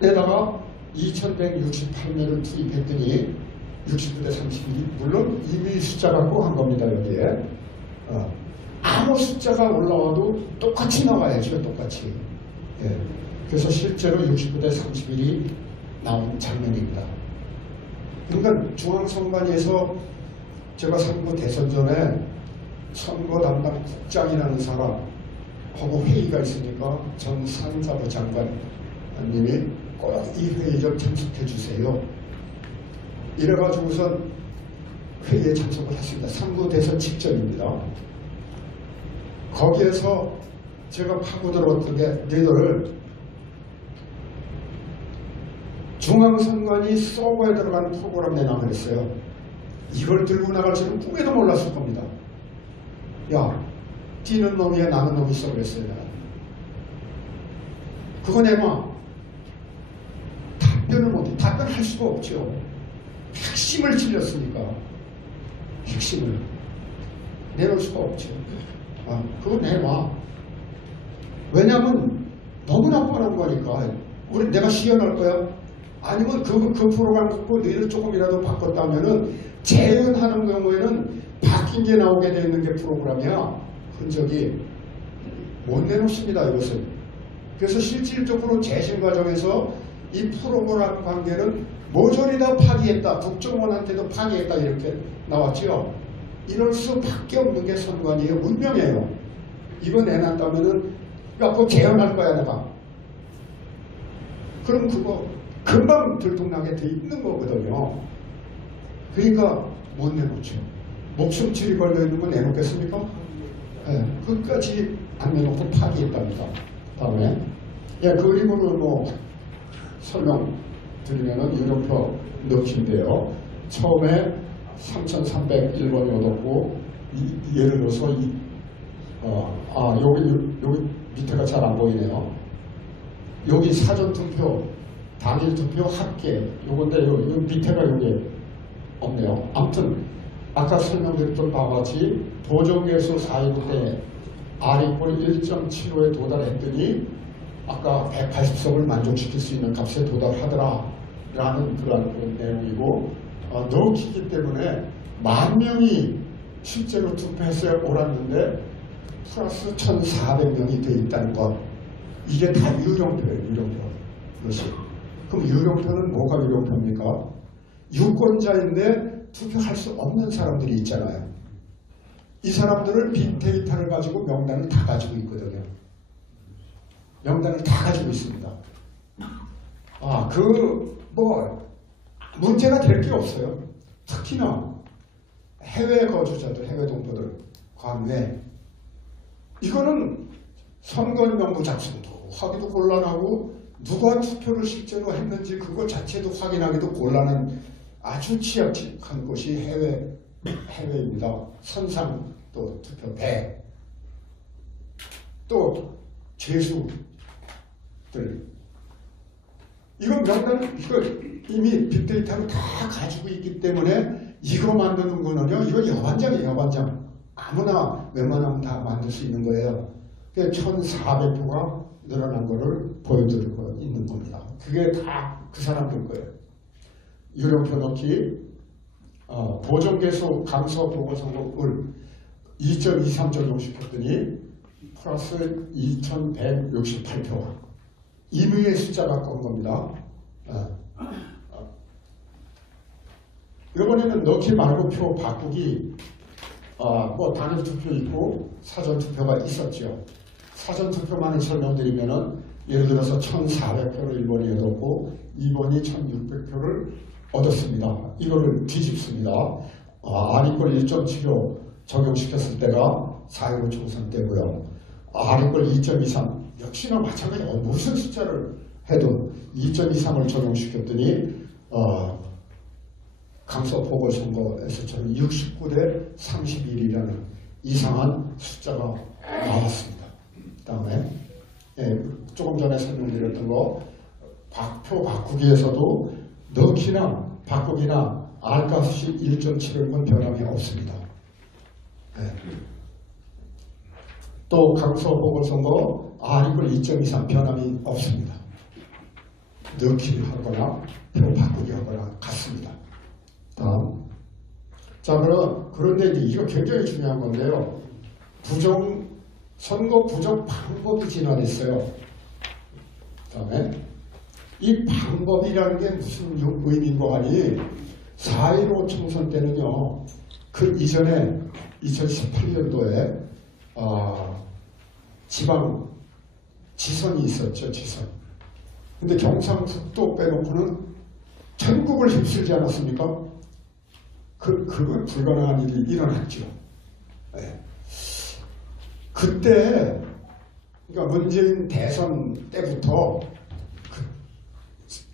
1번에다가 2168명을 투입했더니 69대 31이 물론 이미 숫자 갖고 한 겁니다. 여기에 아무 숫자가 올라와도 똑같이 나와야죠. 똑같이. 예. 그래서 실제로 69대 31이 나온 장면입니다. 그러니까 중앙선관위에서 제가 선거 대선 전에 선거 담당 국장이라는 사람하고 회의가 있으니까 정상사부 장관님이 꼭 이 회의 좀 참석해 주세요. 이래가지고선 회의에 참석을 했습니다. 선거 대선 직전입니다. 거기에서 제가 파고들었던 게 너희들 중앙선관위 서버에 들어가는 프로그램 내놔 그랬어요. 이걸 들고 나갈 줄은 꿈에도 몰랐을 겁니다. 야, 뛰는 놈이야 나는 놈이 있어 그랬어요. 내가. 그거 내놔. 답변을 못해. 답변할 수가 없죠. 핵심을 찔렸으니까. 핵심을 내놓을 수가 없죠. 그거 내놔. 왜냐하면 너무나 뻔한 거니까. 내가 시연할 거야. 아니면 그 프로그램 갖고 너희를 조금이라도 바꿨다면은 재연하는 경우에는 바뀐 게 나오게 되어 있는 게 프로그램이야. 흔적이 못 내놓습니다. 이것은. 그래서 실질적으로 재심 과정에서 이 프로그램 관계는 모조리 다 파기했다. 국정원한테도 파기했다. 이렇게 나왔죠. 이럴 수밖에 없는 게 선관위의 운명이에요. 이거 내놨다면은 그거 재현할 거야 내가. 그럼 그거 금방 들통나게 돼 있는 거거든요. 그러니까 못 내놓죠. 목숨줄이 걸려있는 거 내놓겠습니까? 네, 끝까지 안 내놓고 파기했답니다. 다음에 그림으로 뭐 설명드리면은 유령표 넣기인데요. 처음에 3,301번이 얻었고 예를 들어서 여기 밑에가 잘 안 보이네요. 여기 사전투표, 당일투표 합계 요건데 요 밑에가 여기 없네요. 아무튼 아까 설명드렸던 바와 같이 보정계수 4.15 때 R이꼴 1.75에 도달했더니 아까 180석을 만족시킬 수 있는 값에 도달하더라 라는 그런 내용이고 넣기기 때문에 10,000명이 실제로 투표해서 옳았는데 플러스 1,400명이 돼 있다는 것. 이게 다 유령표예요. 유령표. 그것이. 그럼 유령표는 뭐가 유령표입니까? 유권자인데 투표할 수 없는 사람들이 있잖아요. 이 사람들을 빅데이터를 가지고 명단을 다 가지고 있거든요. 명단을 다 가지고 있습니다. 문제가 될 게 없어요. 특히나 해외 거주자들, 해외 동포들 관외. 이거는 선거인명부 작성도 하기도 곤란하고 누가 투표를 실제로 했는지 그것 자체도 확인하기도 곤란한 아주 취약한 곳이 해외입니다. 선상 또 투표배 또 재수들 이건 명단 이거 이미 빅데이터로 다 가지고 있기 때문에 이거 만드는 거는요 이거 여반장이에요. 여반장. 아무나 웬만하면 다 만들 수 있는 거예요. 1,400표가 늘어난 거를 보여드리고 있는 겁니다. 그게 다 그 사람들 거예요. 유령표 넣기, 보정개수 감소 보궐선거를 2.23 적용시켰더니 플러스 2,168표. 임의의 숫자 바꾼 겁니다. 이번에는 넣기 말고 표 바꾸기, 단일 투표 있고 사전 투표가 있었죠. 사전 투표만을 설명드리면은 예를 들어서 1,400표를 1번이 얻었고 2번이 1,600표를 얻었습니다. 이거를 뒤집습니다. R이꼴 1.75 적용시켰을 때가 4.15 총선 때고요. R이꼴 2.23 역시나 마찬가지로 무슨 숫자를 해도 2.23을 적용시켰더니 강서 보궐선거에서처럼 69대 31이라는 이상한 숫자가 나왔습니다. 그 다음에 조금 전에 설명드렸던 거 표 바꾸기에서도 넣기나 바꾸기나 R값이 1.7은 변함이 없습니다. 또 강서 보궐선거 R이꼴 2.23 변함이 없습니다. 넣기를 하거나 표 바꾸기 하거나 같습니다. 다음. 자, 그런데 이거 굉장히 중요한 건데요. 선거 부정 방법이 진화됐어요. 그 다음에 이 방법이라는 게 무슨 의미인가 하니 4.15 총선 때는요. 그 이전에 2018년도에 지방 지선이 있었죠. 지선. 근데 경상북도 빼놓고는 전국을 휩쓸지 않았습니까? 그건 불가능한 일이 일어났죠. 그때, 그러니까 문재인 대선 때부터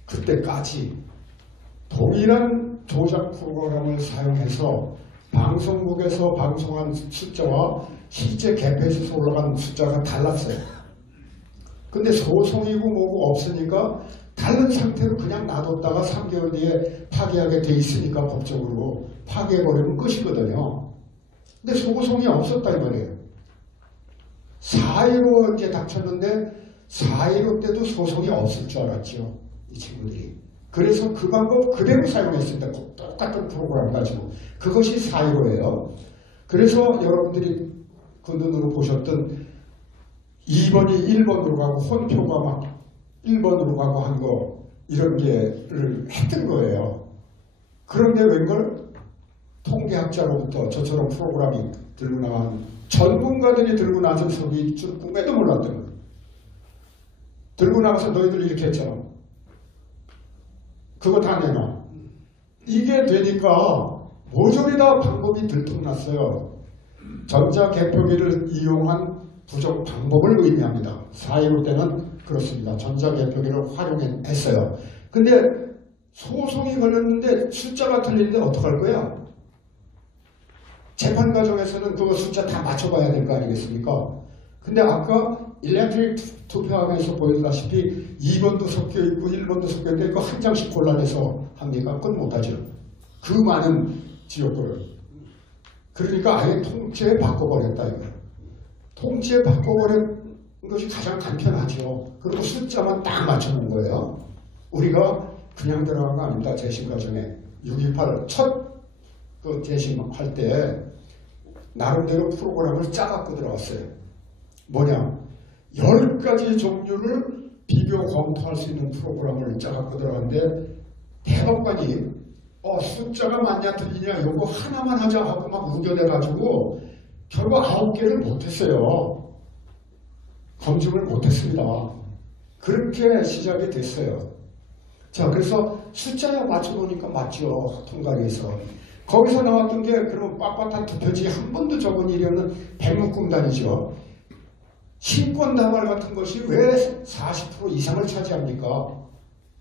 그때까지 동일한 조작 프로그램을 사용해서 방송국에서 방송한 숫자와 실제 개표에서 올라간 숫자가 달랐어요. 근데 소송이고 뭐고 없으니까 다른 상태로 그냥 놔뒀다가 3개월 뒤에 파기하게 돼 있으니까 법적으로 파기해버리면 끝이거든요. 근데 소송이 없었다 이 말이에요. 4.15 이제 닥쳤는데 4.15 때도 소송이 없을 줄 알았죠. 이 친구들이. 그래서 그 방법 그대로 사용했습니다. 똑같은 프로그램 가지고. 그것이 4.15예요. 그래서 여러분들이 그 눈으로 보셨던 2번이 1번으로 가고 혼표가 막 1번으로 가고 한 거 이런 게를 했던 거예요. 그런데 웬걸 통계학자로부터 저처럼 프로그램이 들고 나간 전문가들이 들고 나선 소리일 줄 꿈에도 몰랐던 거예요. 들고 나가서 너희들 이렇게 했잖아. 그거 다 내놔. 이게 되니까 모조리 다 방법이 들통났어요. 전자개표기를 이용한 부정 방법을 의미합니다. 4.15 때는 그렇습니다. 전자개표기를 활용했어요. 근데 소송이 걸렸는데 숫자가 틀리는데 어떡할 거야? 재판 과정에서는 그거 숫자 다 맞춰봐야 될 거 아니겠습니까? 근데 아까 일렉트릭 투표함에서 보여주다시피 2번도 섞여있고 1번도 섞여있는데 그거 한 장씩 골라내서 합니까? 그건 못하죠. 그 많은 지역구를. 그러니까 아예 통째에 바꿔버렸다 이거예요. 통째에 바꿔버린 것이 가장 간편하죠. 그리고 숫자만 딱 맞춰놓은 거예요. 우리가 그냥 들어간 거 아닙니다. 재심 과정에 6.28 첫 그 재심할 때 나름대로 프로그램을 짜갖고 들어갔어요. 뭐냐? 10가지 종류를 비교 검토할 수 있는 프로그램을 짜갖고 들어갔는데 대법관이 숫자가 맞냐 틀리냐 요거 하나만 하자 하고 막 우겨내가지고 결국 9개를 못했어요. 검증을 못했습니다. 그렇게 시작이 됐어요. 자, 그래서 숫자에 맞춰놓으니까 맞죠. 통과에서. 거기서 나왔던 게 그럼 빳빳한 투표지 한 번도 적은 일이 없는 백묶음단이죠. 신권 다발 같은 것이 왜 40% 이상을 차지합니까?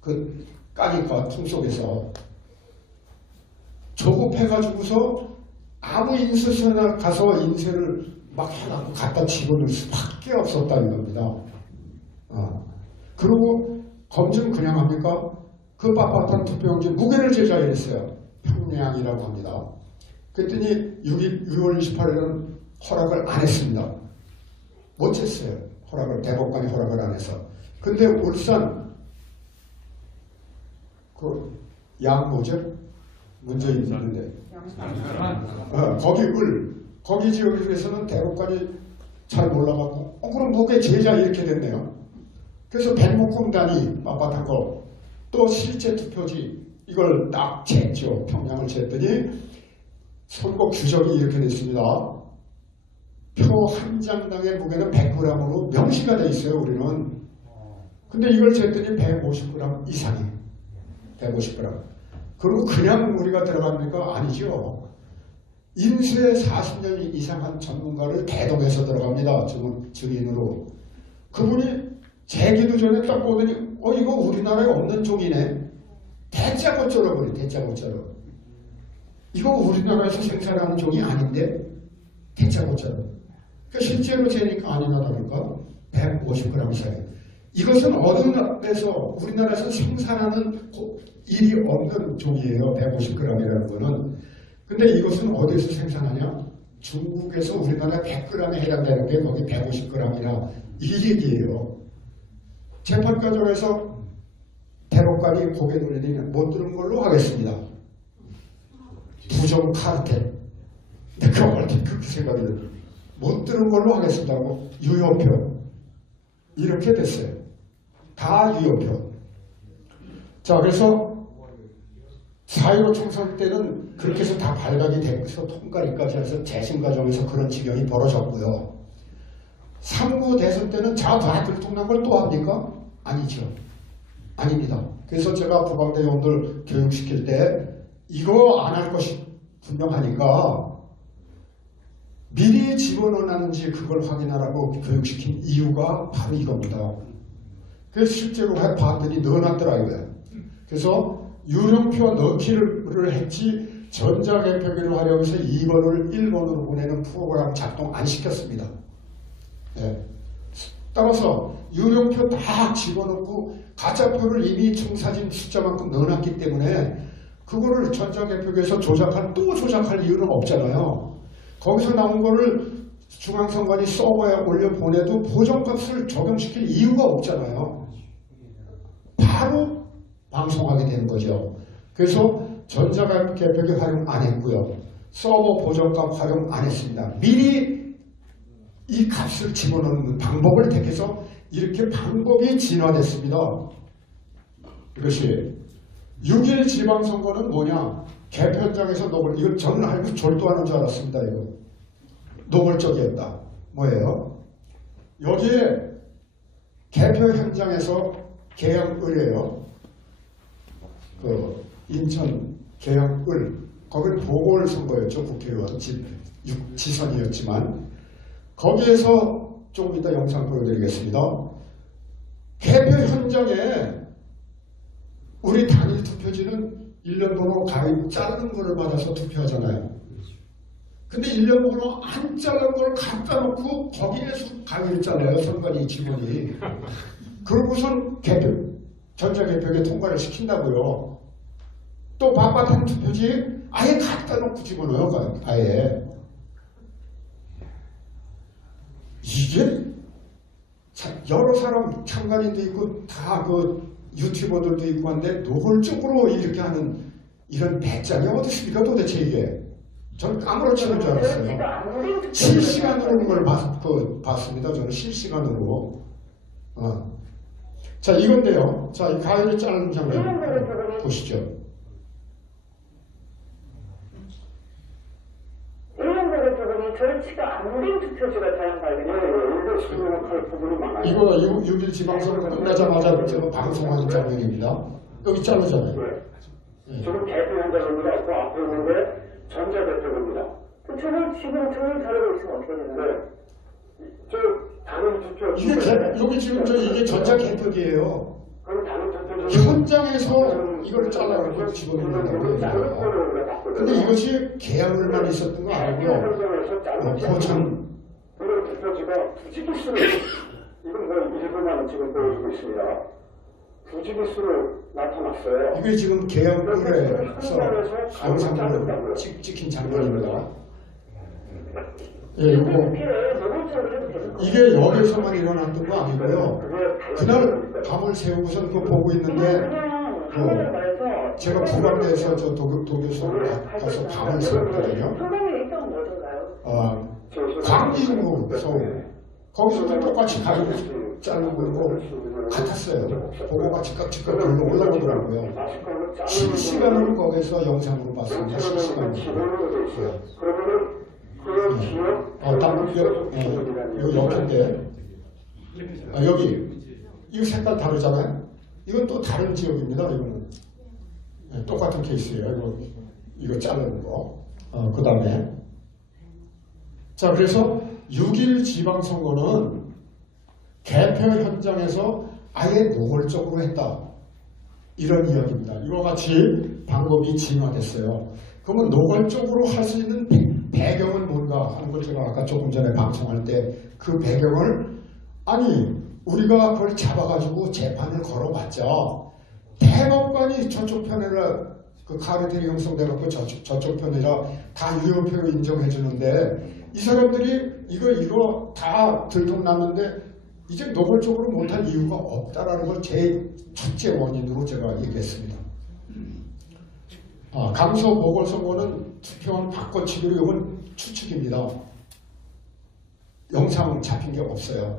그 까니까 통 속에서 조급해가지고서 아무 인쇄소나 가서 인쇄를 막 해갖고 갖다 집어넣을 수밖에 없었다는 겁니다. 그리고 검증 그냥 합니까? 그 빳빳한 투표용지 무게를 재자 이랬어요. 평량이라고 합니다. 그랬더니 6월 28일은 허락을 안 했습니다. 못 했어요. 대법관이 허락을 안 해서. 근데 울산 그 양모제 문제 있는데 거기 지역에서는 대법관이 잘 몰라갖고 그럼 무게 제자 이렇게 됐네요. 그래서 백묶음단이 빳빳한 거 또 실제 투표지 이걸 딱 쟀죠. 평량을 쟀더니 선거 규정이 이렇게 됐습니다. 표 한 장당의 무게는 100g으로 명시가 돼 있어요. 우리는. 근데 이걸 쟀더니 150g 이상이 150g. 그리고 그냥 우리가 들어갑니까? 아니죠. 인쇄 40년 이상 한 전문가를 대동해서 들어갑니다. 증인으로. 그분이 재기도 전에 딱 보더니 이거 우리나라에 없는 종이네. 대짜고쩌러 그래. 대짜고쩌러. 이거 우리나라에서 생산하는 종이 아닌데 대짜고쩌러. 그러니까 실제로 재니까 아니나 다를까 150g 이상이에요. 이것은 어느 나라에서 우리나라에서 생산하는 일이 없는 종이에요. 150g이라는 거는. 근데 이것은 어디에서 생산하냐? 중국에서 우리나라 100g에 해당되는 게 거기 150g이나 이 얘기예요. 재판 과정에서 대법관이 고개 돌리더니 못 들은 걸로 하겠습니다. 부정 카르텔. 내가 어떻게 그렇게 생각이 들어요. 못 들은 걸로 하겠습니다 하고 유효표. 이렇게 됐어요. 다 유효표. 자, 그래서 4.15 총선 때는 그렇게 해서 다 발각이 돼서 통과리까지 해서 재심 과정에서 그런 지경이 벌어졌고요. 3구 대선 때는 다 들통난 걸 또 합니까? 아니죠. 아닙니다. 그래서 제가 부방대 의원들 교육시킬 때 이거 안 할 것이 분명하니까 미리 집어넣었는지 그걸 확인하라고 교육시킨 이유가 바로 이겁니다. 그래서 실제로 봤더니 넣어놨더라 이거예요. 그래서 유령표 넣기를 했지 전자개표기를 하려고 해서 2번을 1번으로 보내는 프로그램 작동 안 시켰습니다. 네. 따라서 유령표 다 집어넣고 가짜표를 이미 청사진 숫자만큼 넣어놨기 때문에 그거를 전자개표기에서 또 조작할 이유는 없잖아요. 거기서 나온 거를 중앙선관위 서버에 올려보내도 보정값을 적용시킬 이유가 없잖아요. 바로 방송하게 되는 거죠. 그래서 전자개표기 활용 안 했고요. 서버 보정값 활용 안 했습니다. 미리 이 값을 집어넣는 방법을 택해서 이렇게 방법이 진화됐습니다. 이것이 6.1 지방선거는 뭐냐? 개표 현장에서 이거 저는 알고 졸도하는 줄 알았습니다. 이거 노골적이었다. 뭐예요? 여기에 개표 현장에서 계양을이에요. 그 인천 계양을 거기는 보궐선거였죠. 국회의원 지선이었지만 거기에서 조금 이따 영상 보여드리겠습니다. 개표 현장에 우리 단일 투표지는 1년 번호 가입 자른 거를 받아서 투표하잖아요. 근데 1년 번호 안 자른 걸 갖다 놓고 거기에서 가입했잖아요. 선관위 직원이. 그러고선 전자개표에 통과를 시킨다고요. 또 빳빳한 투표지 아예 갖다 놓고 집어넣어요. 아예. 이게 여러 사람 참관인도 있고 다 유튜버들도 있고 한데 노골적으로 이렇게 하는 이런 배짱이 어디 있습니까 도대체 이게. 저는 까무러치는 줄 알았어요. 실시간으로 그걸 봤습니다. 저는 실시간으로. 자, 이건데요. 자, 이 가위를 자르는 장면 보시죠. 절치가 안 된 투표지가 다양 발견이에요. 이거 6.1 지방선거 끝나자마자 제가 방송하는 장면입니다. 여기 자르잖아요. 지금 개표 현장입니다. 그 앞에 있는데 전자대표입니다. 저는 지금 저를 다루고 있으면 어떻게 되나요? 저 다른 투표 이게 여기 지금 이게 전자 개표기예요. 그럼 다른 투표 현장에서 이걸 잘라가지고 집어넣는 거예요. 근데 이것이 계약을만 있었던 거 아니고요. 고참 이런 투표지가 부지기수로 이건 뭐 일부만 지금 보여주고 있습니다. 부지기수로 나타났어요. 이게 지금 계약을해서 영상으로 찍힌 장면입니다. 예, 이게 여기서만 일어났던 거 아니고요. 그날 밤을 새우고선 그거 보고 있는데 제가 부감대에서 저 도교소를 가서 밤을 새웠거든요. 광진구 서울 거기서도 똑같이 가지고 자르고 거 같았어요. 보고 즉각 글로 올라오더라고요. 실시간으로 거기서 영상으로 봤습니다. 실시간으로. 이거 옆인데 여기 이거 색깔 다르잖아요. 이건 또 다른 지역입니다. 이거는 똑같은 케이스예요. 이거 자르는 거. 그 다음에 자, 그래서 6.1 지방선거는 개표 현장에서 아예 노골적으로 했다. 이런 이야기입니다. 이와 같이 방법이 진화됐어요. 그러면 노골적으로 할 수 있는 배경은 뭔가 하는 걸 제가 아까 조금 전에 방송할 때 그 배경을 우리가 그걸 잡아가지고 재판을 걸어봤자 대법관이 저쪽 편이라 그 카르텔이 형성돼갖고 저쪽 편이라 다 유효표로 인정해주는데 이 사람들이 이거 다 들통났는데 이제 노골적으로 못한 이유가 없다라는 걸 제 첫째 원인으로 제가 얘기했습니다. 강서 보궐선거는 투표한 바꿔치기로 이건 추측입니다. 영상 잡힌 게 없어요.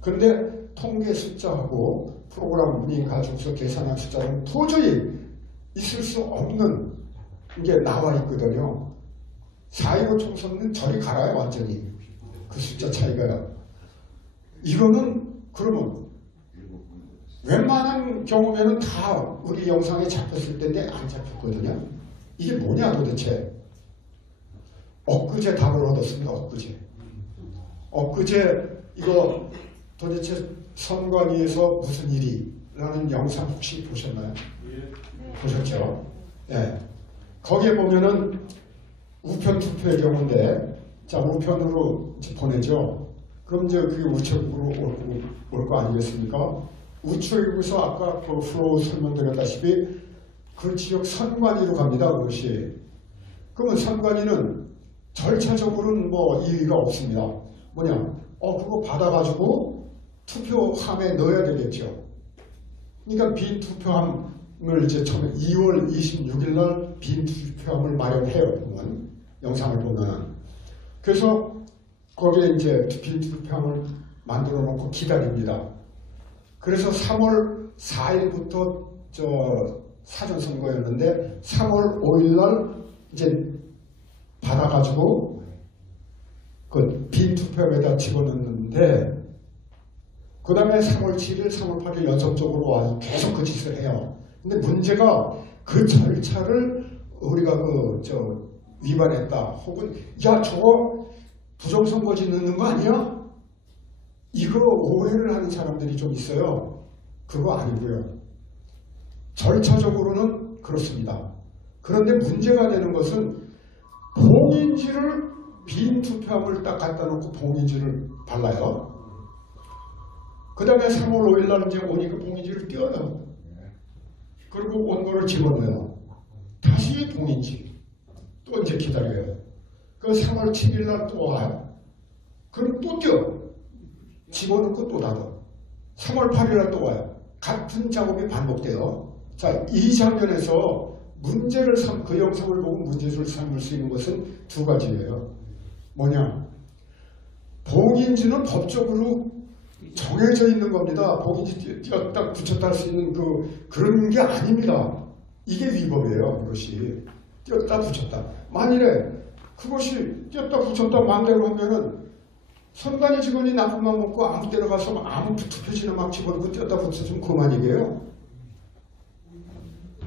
근데 통계 숫자하고 프로그램 문의 가지고서 계산한 숫자는 도저히 있을 수 없는 게 나와 있거든요. 4.15 총선은 저리 갈아요. 완전히. 그 숫자 차이가요. 이거는 그러면 웬만한 경우에는 다 우리 영상에 잡혔을 텐데 안 잡혔거든요. 이게 뭐냐 도대체. 엊그제 답을 얻었습니다. 엊그제 이거 도대체 선관위에서 무슨 일이 라는 영상 혹시 보셨나요? 보셨죠? 예. 거기에 보면은 우편 투표의 경우인데 자 우편으로 보내죠. 그럼 이제 그게 우측으로 올 거 아니겠습니까? 우측에서 아까 그 플로우 설명드렸다시피 그 지역 선관위로 갑니다. 그것이. 그러면 선관위는 절차적으로는 뭐 이의가 없습니다. 뭐냐? 그거 받아가지고 투표함에 넣어야 되겠죠. 그러니까 빈 투표함을 이제 처음에 2월 26일 날 빈 투표함을 마련해요. 보면 영상을 보면. 그래서 거기에 이제 빈 투표함을 만들어 놓고 기다립니다. 그래서 3월 4일부터 사전선거였는데 3월 5일 날 이제 받아가지고 그 빈 투표함에다 집어넣는데 그 다음에 3월 7일, 3월 8일 연속적으로 와서 계속 그 짓을 해요. 근데 문제가 그 절차를 우리가 위반했다. 혹은 야 저거 부정선거지 넣는 거 아니야? 이거 오해를 하는 사람들이 좀 있어요. 그거 아니고요. 절차적으로는 그렇습니다. 그런데 문제가 되는 것은 봉인지를 빈 투표함을 딱 갖다 놓고 봉인지를 발라요. 그 다음에 3월 5일 날 이제 오니까 봉인지를 띄워요. 그리고 원고를 집어넣어요. 다시 봉인지. 또 이제 기다려요. 그 3월 7일 날 또 와요. 그럼 또 띄워. 집어넣고 또 닫아. 3월 8일 날 또 와요. 같은 작업이 반복돼요. 자, 이 장면에서 그 영상을 보고 문제를 삼을 수 있는 것은 두 가지예요. 뭐냐? 봉인지는 법적으로 정해져 있는 겁니다. 봉인지 띄었다 붙였다 할 수 있는 그런 게 아닙니다. 이게 위법이에요. 이것이 띄었다 붙였다. 만일에 그것이 띄었다 붙였다 마음대로 하면은 선관위 직원이 나쁜 맘 먹고 아무 데나 가서 아무 투표지나 막 집어넣고 띄었다 붙여주면 그만이게요.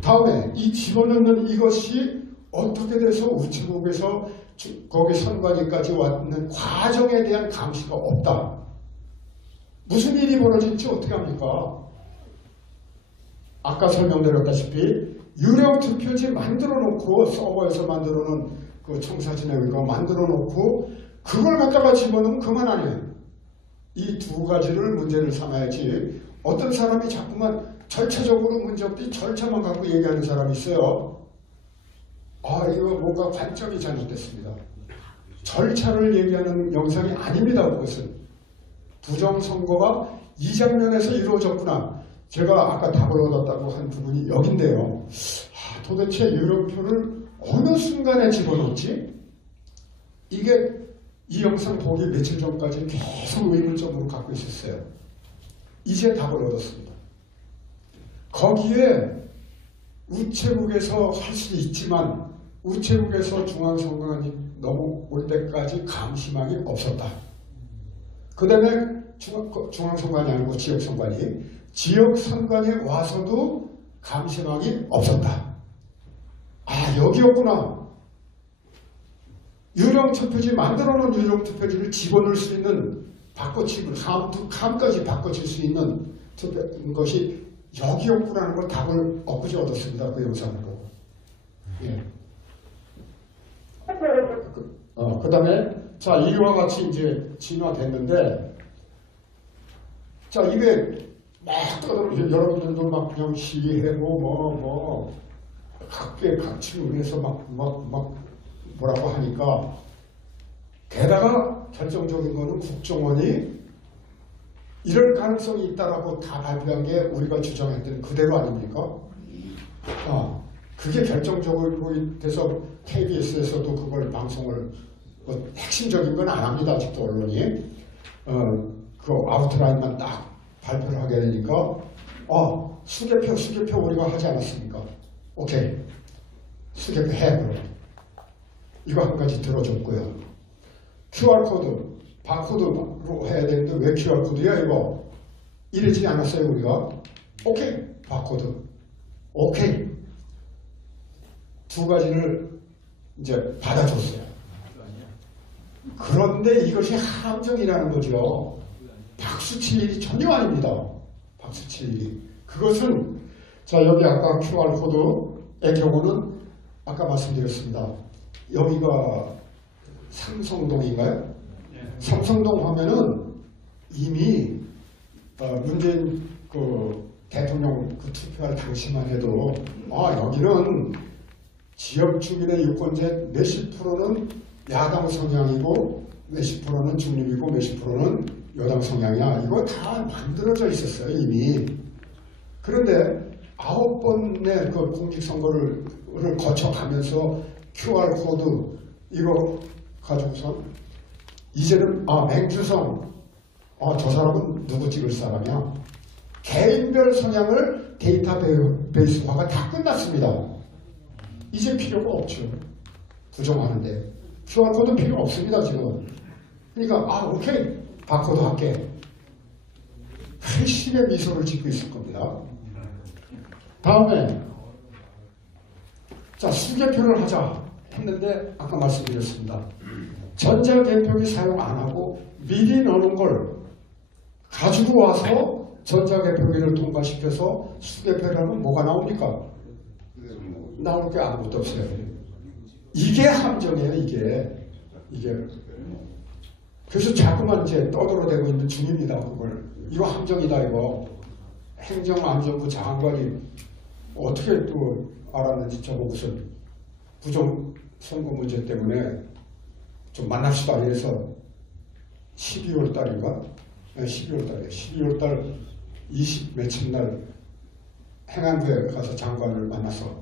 다음에 이 집어넣는 이것이 어떻게 돼서 우체국에서 거기 선관위까지 왔는 과정에 대한 감시가 없다. 무슨 일이 벌어질지 어떻게 합니까? 아까 설명드렸다시피 유령 투표지 만들어 놓고 서버에서 만들어 놓은 그 청사진에 이거 만들어 놓고 그걸 갖다가 집어넣으면 그만 아니에요. 이 두 가지를 문제를 삼아야지. 어떤 사람이 자꾸만 절차적으로 문제없이 절차만 갖고 얘기하는 사람이 있어요. 아, 이거 뭔가 관점이 잘못됐습니다. 절차를 얘기하는 영상이 아닙니다. 그것은 부정선거가 이 장면에서 이루어졌구나. 제가 아까 답을 얻었다고 한 부분이 여긴데요. 도대체 유령표를 어느 순간에 집어넣었지? 이게 이 영상 보기 며칠 전까지 계속 의문점으로 갖고 있었어요. 이제 답을 얻었습니다. 거기에 우체국에서 할 수도 있지만 우체국에서 중앙선관위 넘어올 때까지 감시망이 없었다. 그 다음에 중앙선관위 아니고 지역선관위, 지역선관위에 와서도 감시망이 없었다. 아, 여기였구나. 유령투표지 만들어놓은 유령투표지를 집어넣을 수 있는 바꿔치기를 함까지 바꿔칠 수 있는 것이 여기였구나는 걸 답을 엊그제 얻었습니다. 그 영상을 보고. 예. 그 다음에 자, 이와 같이 이제 진화됐는데, 자, 이게 막 여러분들도 막 그냥 시위하고 각계 각층을 위해서 막 뭐라고 하니까, 게다가 결정적인 거는 국정원이 이럴 가능성이 있다라고 다 발표한 게 우리가 주장했던 그대로 아닙니까? 그게 결정적으로 돼서 KBS에서도 그걸 방송을 핵심적인 건 안 합니다. 아직도 언론이. 그 아웃라인만 딱 발표를 하게 되니까 수개표 우리가 하지 않았습니까? 오케이. 수개표 해. 그럼. 이거 한 가지 들어줬고요. QR코드, 바코드로 해야 되는데 왜 QR코드야 이거? 이러지 않았어요 우리가? 오케이. 바코드. 오케이. 두 가지를 이제 받아줬어요. 그런데 이것이 함정이라는 거죠. 박수칠 일이 전혀 아닙니다. 박수칠 일이. 그것은 자, 여기 아까 QR코드의 경우는 아까 말씀드렸습니다. 여기가 삼성동인가요? 삼성동 하면은 이미 문재인 그 대통령 그 투표할 당시만 해도 여기는 지역 주민의 유권자 몇십 프로는 야당 성향이고 몇십 프로는 중립이고 몇십 프로는 여당 성향이야. 이거 다 만들어져 있었어요 이미. 그런데 9번의 그 공직선거를 거쳐가면서 QR코드 이거 가지고서 이제는 맹주성 저 사람은 누구 찍을 사람이야. 개인별 성향을 데이터베이스화가 다 끝났습니다. 이제 필요가 없죠. 부정하는데 QR코드 필요 없습니다 지금. 그러니까 오케이 바코드 할게. 회심의 미소를 짓고 있을 겁니다. 다음에 자, 수개표를 하자 했는데 아까 말씀드렸습니다. 전자개표기 사용 안 하고 미리 넣는 걸 가지고 와서 전자개표기를 통과시켜서 수개표를 하면 뭐가 나옵니까? 나올 게 아무것도 없어요. 이게 함정이에요, 이게. 그래서 자꾸만 이제 떠들어대고 있는 중입니다, 그걸. 이거 함정이다, 이거. 행정안전부 장관이 어떻게 또 알았는지 저거 무슨 부정선거 문제 때문에 좀 만납시다 이래서 12월 달인가? 12월 달에 12월 달 20 며칠 날 행안부에 가서 장관을 만나서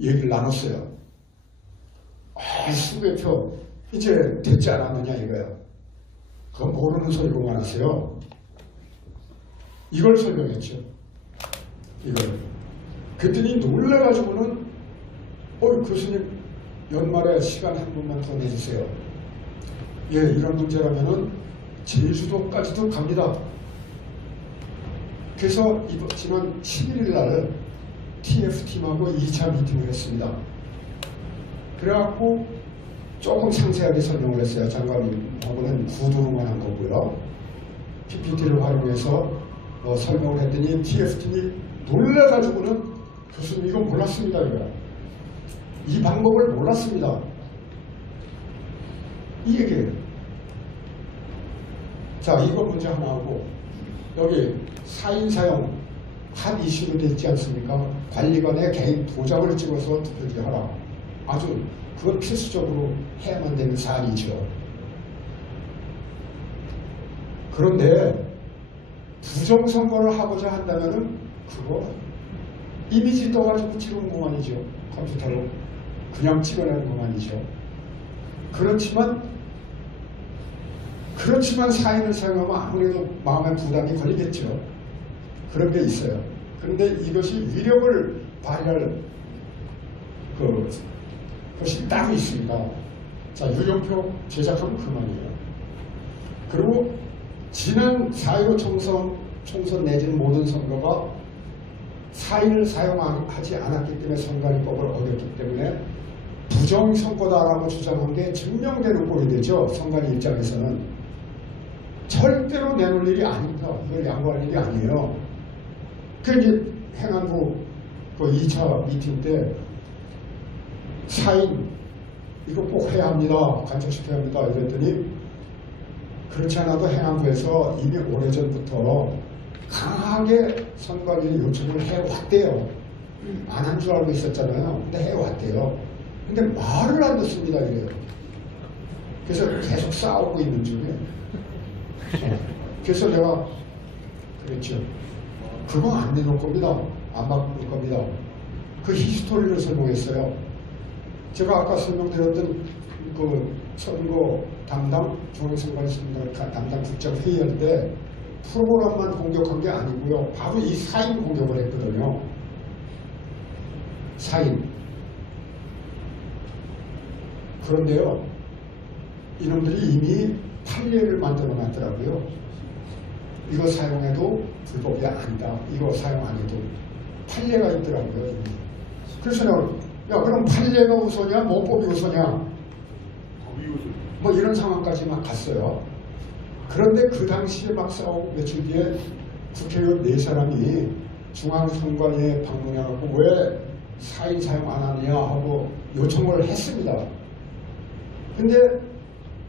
얘기를 나눴어요. 수백 표 이제 됐지 않았느냐 이거예요. 그건 모르는 소리 그만하세요. 이걸 설명했죠. 이걸. 그랬더니 놀래가지고는 교수님 연말에 시간 한 분만 더 내주세요. 예, 이런 문제라면은 제주도까지도 갑니다. 그래서 지난 11일 날 TF팀하고 2차 미팅을 했습니다. 그래갖고 조금 상세하게 설명을 했어요. 장관님하고는 구두로만 한 거고요. PPT를 활용해서 설명을 했더니 TF팀이 놀래가지고는 교수님 이거 몰랐습니다. 이거야. 이 방법을 몰랐습니다. 이 얘기예요. 자, 이거 문제 하나 하고 여기 사인 사용 한 이슈로 되어 있지 않습니까? 관리관의 개인 도장을 찍어서 투표지 하라. 아주 그건 필수적으로 해야만 되는 사안이죠. 그런데 부정선거를 하고자 한다면은 그거 이미지 떠가지고 찍은 것만이죠. 컴퓨터로 그냥 찍어내는 것만이죠. 그렇지만 사인을 사용하면 아무래도 마음의 부담이 걸리겠죠. 그런 게 있어요. 그런데 이것이 위력을 발휘할 것이 따로 있습니다. 자, 유령표 제작하면 그만이에요. 그리고 지난 4.15 총선 내지는 모든 선거가 사인을 사용하지 않았기 때문에 선관위법을 어겼기 때문에 부정선거다라고 주장한 게 증명되는 꼴이 되죠. 선관위 입장에서는. 절대로 내놓을 일이 아닙니다. 이걸 양보할 일이 아니에요. 그 이제 행안부 그 2차 미팅 때 사인 이거 꼭 해야 합니다. 간척시켜야 합니다. 이랬더니 그렇지 않아도 행안부에서 이미 오래전부터 강하게 선관위에 요청을 해왔대요. 안 한 줄 알고 있었잖아요. 근데 해왔대요. 근데 말을 안 듣습니다. 이래요. 그래서 계속 싸우고 있는 중에 그래서 내가 그랬죠. 그거 안 내놓을 겁니다. 안 바꿀 겁니다. 그 히스토리를 설명했어요. 제가 아까 설명드렸던 그 선거 담당, 중앙선관위 담당 국장회의할 때 프로그램만 공격한 게 아니고요. 바로 이 사인 공격을 했거든요. 사인. 그런데요. 이놈들이 이미 판례를 만들어 놨더라고요. 이거 사용해도 불법이 아니다. 이거 사용 안 해도 판례가 있더라고요. 이미. 그래서 야 그럼 판례가 우선이야? 모법이 우선이야? 뭐 이런 상황까지만 갔어요. 그런데 그 당시에 막 싸우고 며칠 뒤에 국회의원 4사람이 중앙선관위에 방문해갖고 왜 사인 사용 안 하느냐 하고 요청을 했습니다. 근데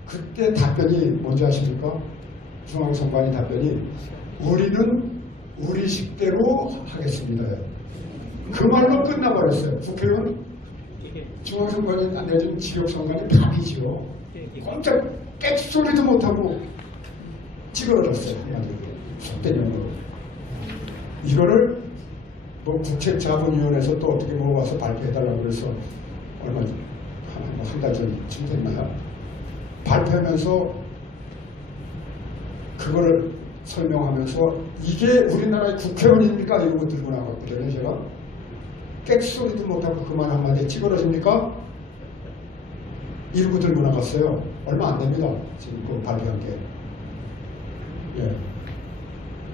그때 답변이 뭔지 아십니까? 중앙선관위 답변이 우리는 우리 식대로 하겠습니다. 그 말로 끝나버렸어요. 국회의원 중앙선관위 내지는 지역선관위 답이죠. 깜짝 깨소리도 못하고 찌그러졌어요. 속된 용어로. 이거를 뭐 국책자문위원회에서 또 어떻게 와서 발표해달라고 그래서 얼마 한 달 전쯤 됐나요? 발표하면서 그거를 설명하면서 이게 우리나라의 국회의원입니까? 이러고 들고 나갔거든요. 제가 객소리도 못하고 그만 한마디에 찌그러집니까? 이러고 들고 나갔어요. 얼마 안 됩니다. 지금 그 발표한 게. 예.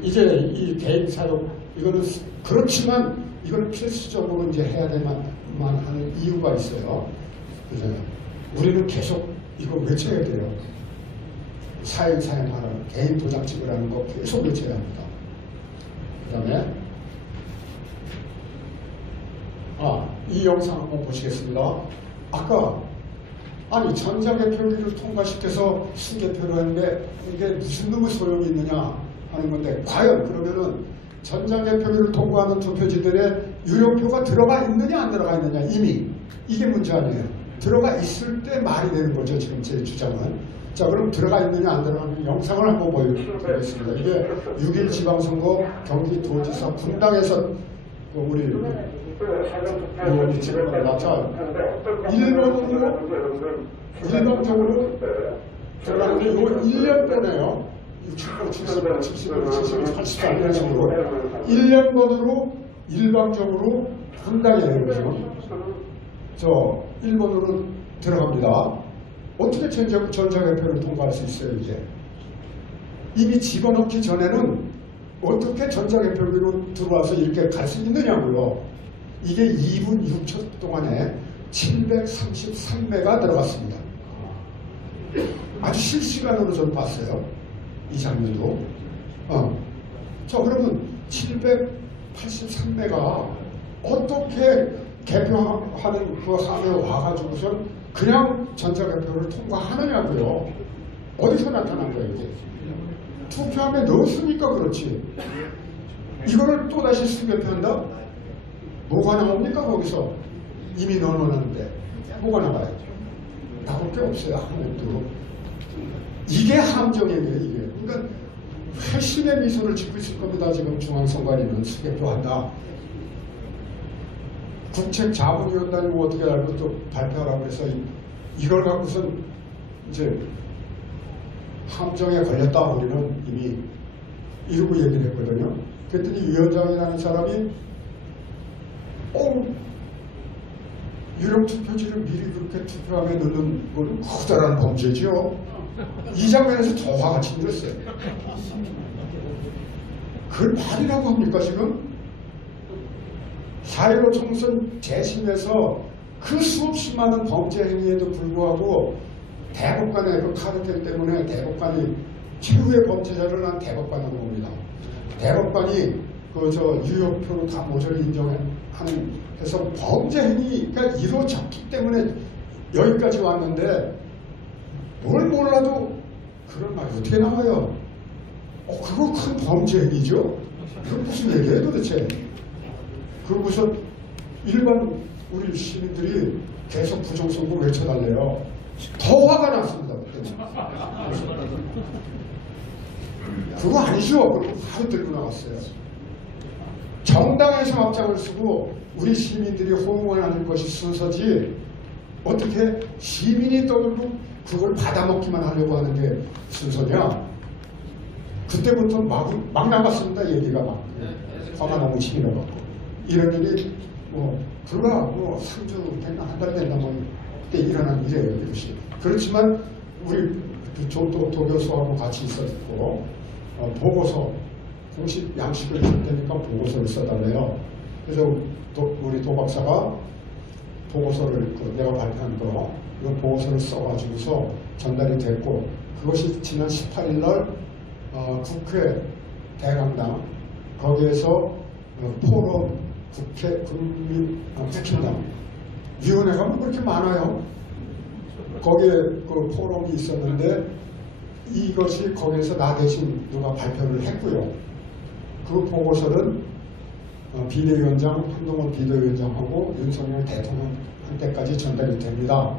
이제 이 개인 사용 이거는 그렇지만 이걸 필수적으로 이제 해야 될만 하는 이유가 있어요. 그죠? 우리는 계속 이거 외쳐야 돼요. 사인 사용하라는 개인 도장 찍으라는 거 계속 외쳐야 합니다. 그 다음에 이 영상 한번 보시겠습니다. 아까 아니 전자개표기를 통과시켜서 수개표를 했는데 이게 무슨 놈의 소용이 있느냐 하는 건데 과연 그러면은 전자개표기를 통과하는 투표지들의 유효표가 들어가 있느냐 안 들어가 있느냐 이미 이게 문제 아니에요. 들어가 있을 때 말이 되는 거죠. 지금 제 주장은. 자, 그럼 들어가 있느냐 안 들어가는 영상을 한번 보여드리겠습니다. 이게 6.1 지방선거 경기도지사 분당에서 우리 의원이 찍은 겁니다. 자, 일반적으로 들어가는데 이거 1년번에요. 60번, 70번, 70번, 70번, 80번 이런 식으로 1년번으로 일방적으로 분당이에요. 그죠? 저 1번으로 들어갑니다. 어떻게 전자개표를 통과할 수 있어요, 이제? 이미 집어넣기 전에는 어떻게 전자개표기로 들어와서 이렇게 갈 수 있느냐고요. 이게 2분 6초 동안에 733매가 들어갔습니다. 아주 실시간으로 저는 봤어요. 이 장면도. 자, 그러면 783매가 어떻게 개표하는 그 함에 와가지고선 그냥 전자개표를 통과하느냐고요. 어디서 나타난 거예요, 이게? 투표함에 넣었으니까 그렇지. 이거를 또다시 수개표한다? 뭐가 나옵니까, 거기서? 이미 넣어놨는데. 뭐가 나와요? 나올 게 없어요, 아무것도. 이게 함정이에요, 이게. 그러니까 회심의 미소를 짓고 있을 겁니다, 지금 중앙선관위는 수개표한다. 국책자문위원단이 뭐 어떻게 알고 또 발표하라고 해서 이걸 갖고선 이제 함정에 걸렸다 우리는 이미 이러고 얘기를 했거든요. 그랬더니 위원장이라는 사람이 유령 투표지를 미리 그렇게 투표함에 넣는 건 커다란 범죄죠. 이 장면에서 더 화가 치밀었어요. 그걸 말이라고 합니까 지금? 4.15 총선 재심에서 그 수없이 많은 범죄 행위에도 불구하고 대법관의 그 카르텔 때문에 대법관이 최후의 범죄자를 한 대법관으로 봅니다. 대법관이 유효표로 다 모조리 인정하는 해서 범죄 행위가 이루어졌기 때문에 여기까지 왔는데 뭘 몰라도 그런 말이 어떻게 나와요? 그거 큰 범죄 행위죠? 그건 무슨 얘기예요 도대체? 그러고서 일반 우리 시민들이 계속 부정선거 외쳐달래요. 더 화가 났습니다. 그거 아니죠. 그리고 바로 들고 나갔어요. 정당에서 앞장을 쓰고 우리 시민들이 호응을 하는 것이 순서지 어떻게 시민이 떠들고 그걸 받아먹기만 하려고 하는 게 순서냐. 그때부터 막 나갔습니다. 얘기가 막 화가 너무 치밀어갖고 이런 일이 불과 3주 됐나 한 달 됐나 그때 일어난 일이에요. 이것이. 그렇지만 우리 도교수하고 같이 있었고 보고서 공식 양식을 줄 테니까 보고서를 써달래요. 그래서 우리 박사가 보고서를 내가 발표한 거 이거 보고서를 써가지고서 전달이 됐고 그것이 지난 18일 날 국회 대강당 거기에서 포럼 국회 국민당 위원회가 뭐 그렇게 많아요. 거기에 그 포럼이 있었는데 이것이 거기에서 나 대신 누가 발표를 했고요. 그 보고서는 비대위원장 한동훈 비대위원장하고 윤석열 대통령한테까지 전달이 됩니다.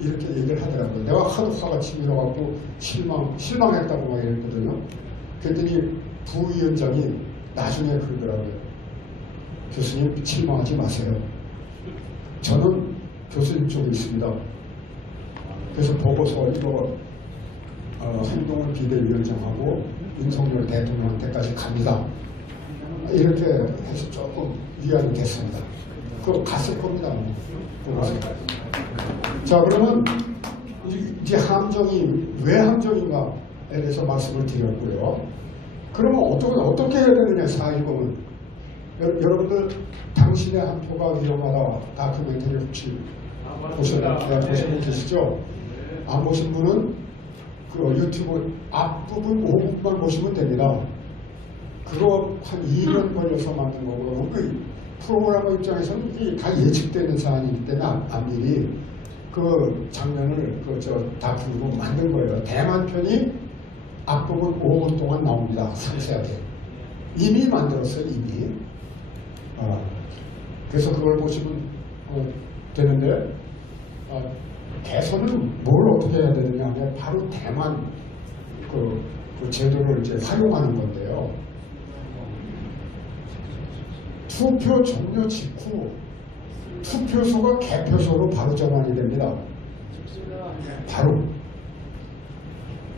이렇게 얘기를 하더라고요. 내가 하도 화가 치밀어갖고 실망했다고 막 이랬거든요. 그랬더니 부위원장이 나중에 그러더라고요. 교수님 실망하지 마세요. 저는 교수님 쪽에 있습니다. 그래서 보고서 이거 한동훈 비대위원장하고 윤석열 대통령한테까지 갑니다. 이렇게 해서 조금 위안이 됐습니다. 그거 갔을 겁니다. 자, 그러면 이제 함정이 왜 함정인가에 대해서 말씀을 드렸고요. 그러면 어떻게 해야 되느냐 4.10은 여러분들 당신의 한 표가 위험하다 다큐멘터리 혹시 보신 분 계시죠? 안 보신 분은 그 유튜브 앞부분 5분만 보시면 됩니다. 그거 한 2년 걸려서 만든 거고 그 프로그래머 입장에서는 이게 다 예측되는 사안이기 때문에 앞미리 그 장면을 다큐로 만든 거예요. 대만 편이 앞부분 5분 동안 나옵니다. 상세하게. 이미 만들었어요. 이미. 그래서 그걸 보시면 되는데 개선은 뭘 어떻게 해야 되느냐 하면 바로 대만 그 제도를 이제 활용하는 건데요. 투표 종료 직후 투표소가 개표소로 바로 전환이 됩니다. 바로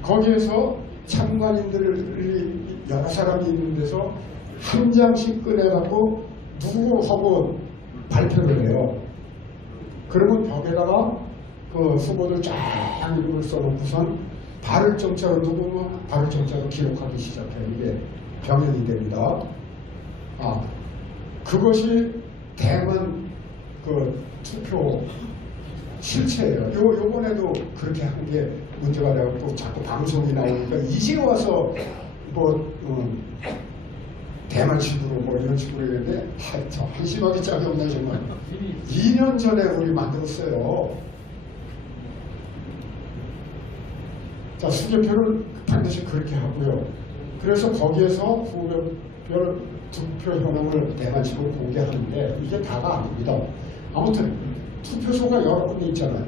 거기에서 참관인들이 여러 사람이 있는 데서 한 장씩 꺼내갖고 누구하고 발표를 해요. 그러면 벽에다가 그 후보들 쫙 이름을 써놓고선 발을 정자로 누구면 발을 정자로 기록하기 시작해요. 이게 병행이 됩니다. 그것이 대만 그 투표 실체예요. 요번에도 그렇게 한 게 문제가 되고 또 자꾸 방송이 나오니까 이제 와서 뭐 대만식으로 뭐 이런 식으로 했는데 참 한심하게 짝이 없네 정말. 2년 전에 우리 만들었어요. 자, 수개표를 반드시 그렇게 하고요. 그래서 거기에서 후보별 투표 현황을 대만식으로 공개하는데 이게 다가 아닙니다. 아무튼 투표소가 여러 군데 있잖아요.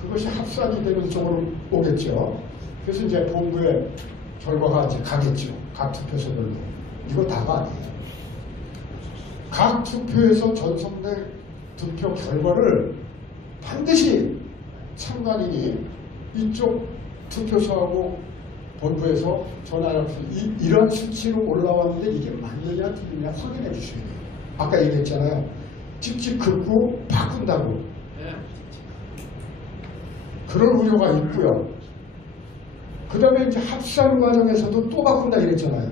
그것이 합산이 되는 쪽으로 오겠죠. 그래서 이제 본부에 결과가 이제 가겠죠. 각 투표소별로. 이거 다가 아니에요. 각 투표에서 전송된 투표 결과를 반드시 참관인이 이쪽 투표소하고 본부에서 전화를 이런 수치로 올라왔는데 이게 맞느냐 틀리냐 확인해 주셔야 돼요. 아까 얘기했잖아요. 직접 긋고 바꾼다고. 그런 우려가 있고요. 그 다음에 이제 합산 과정에서도 또 바꾼다 이랬잖아요.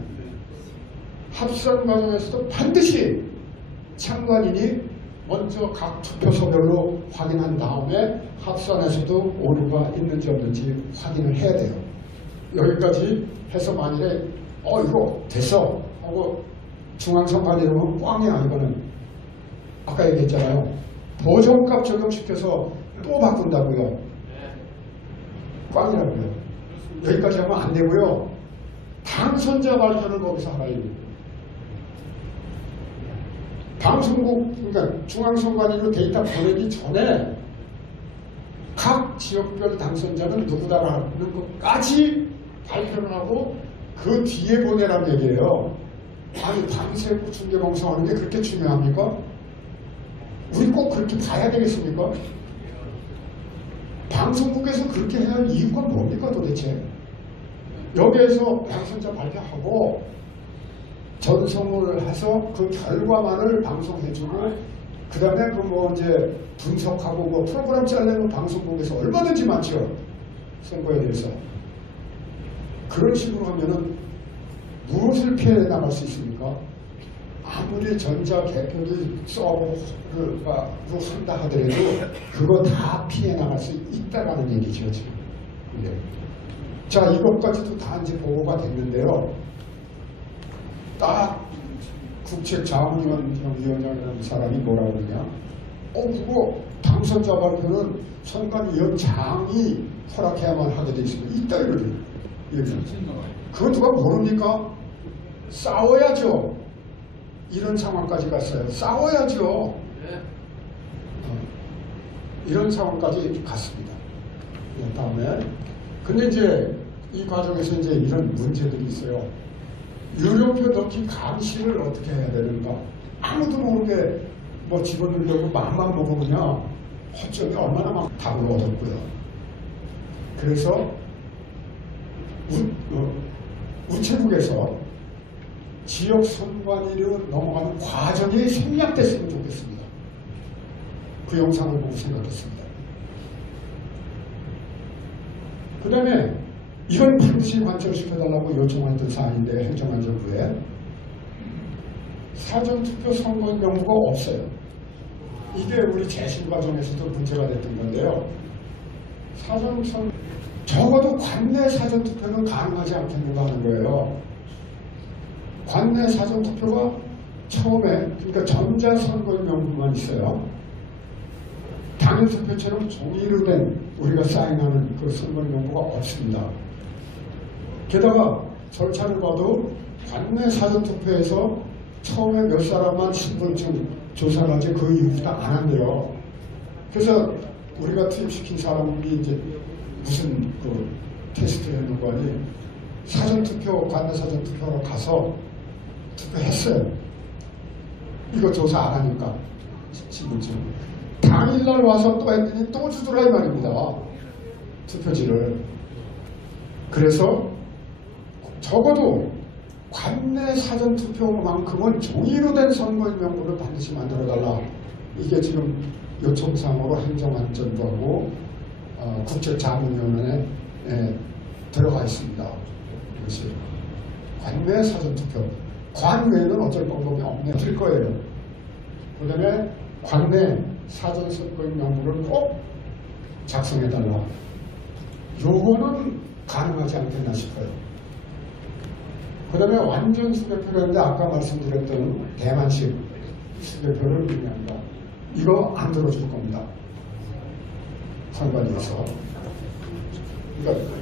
합산 과정에서도 반드시 참관인이 먼저 각 투표소별로 확인한 다음에 합산에서도 오류가 있는지 없는지 확인을 해야 돼요. 여기까지 해서 만일에 이거 됐어 하고 중앙선관위 이러면 꽝이야. 이거는 아까 얘기했잖아요. 보정값 적용시켜서 또 바꾼다고요. 꽝이라고요. 여기까지 하면 안 되고요. 당선자 발표를 거기서 하라 이거예요. 방송국, 그러니까 중앙선관위로 데이터 보내기 전에 각 지역별 당선자는 누구다라는 것까지 발표를 하고 그 뒤에 보내라는 얘기예요. 아니, 밤새고 중계방송하는 게 그렇게 중요합니까? 우리 꼭 그렇게 봐야 되겠습니까? 방송국에서 그렇게 해야 할 이유가 뭡니까 도대체? 여기에서 당선자 발표하고 전송을 해서 그 결과만을 방송해주고 그 다음에 그 뭐 이제 분석하고 뭐 프로그램 짜려면 방송국에서 얼마든지 많죠. 선거에 대해서. 그런 식으로 하면은 무엇을 피해 나갈 수 있습니까? 아무리 전자개표를 서버로 한다 하더라도 그거 다 피해 나갈 수 있다라는 얘기죠 지금. 네. 자, 이것까지도 다 이제 보고가 됐는데요. 딱 국책자문위원장이라는 사람이 뭐라고 그러냐? 그거 당선자 발표는 선관위원장이 허락해야만 하게 돼 있습니다. 이따 이러죠. 그거 누가 모릅니까? 싸워야죠. 이런 상황까지 갔어요. 싸워야죠. 이런 상황까지 갔습니다. 다음에 근데 이제 이 과정에서 이제 이런 문제들이 있어요. 유료표 넣기 감시를 어떻게 해야 되는가? 아무도 모르게 뭐 집어넣으려고 마음만 먹으면 허점이 얼마나 막 답을 얻었고요. 그래서 우체국에서 지역 선관위로 넘어가는 과정이 생략됐으면 좋겠습니다. 그 영상을 보고 생각했습니다. 그 다음에 이건 반드시 관철시켜달라고 요청했던 사안인데 행정안전부에 사전투표 선거 명부가 없어요. 이게 우리 재심 과정에서도 문제가 됐던 건데요. 적어도 관내 사전투표는 가능하지 않겠는가 하는 거예요. 관내 사전투표가 처음에 그러니까 전자선거명부만 있어요. 당일투표처럼 종이로 된 우리가 사인하는 그 선거명부가 없습니다. 게다가 절차를 봐도 관내 사전투표에서 처음에 몇 사람만 신분증 조사를 하지 그 이후부터 안 한대요. 그래서 우리가 투입시킨 사람이 이제 무슨 그 테스트 했는 거 아니 사전투표, 관내 사전투표로 가서 투표했어요. 이거 조사 안 하니까 지금 당일날 와서 또 했더니 또 주더라 이 말입니다. 투표지를. 그래서 적어도 관내 사전투표만큼은 종이로 된 선거인명부를 반드시 만들어달라. 이게 지금 요청사항으로 행정안전부하고 국제자문위원회에 들어가 있습니다. 이것이 관내 사전투표. 관외는 어쩔 방법이 없을 거예요. 그 다음에 관내 사전선거인명부를 꼭 작성해달라. 요거는 가능하지 않겠나 싶어요. 그 다음에 완전 수배표를 했는데 아까 말씀드렸던 대만식 수배표를 의미합니다. 이거 안 들어줄 겁니다. 선관위에서. 그러니까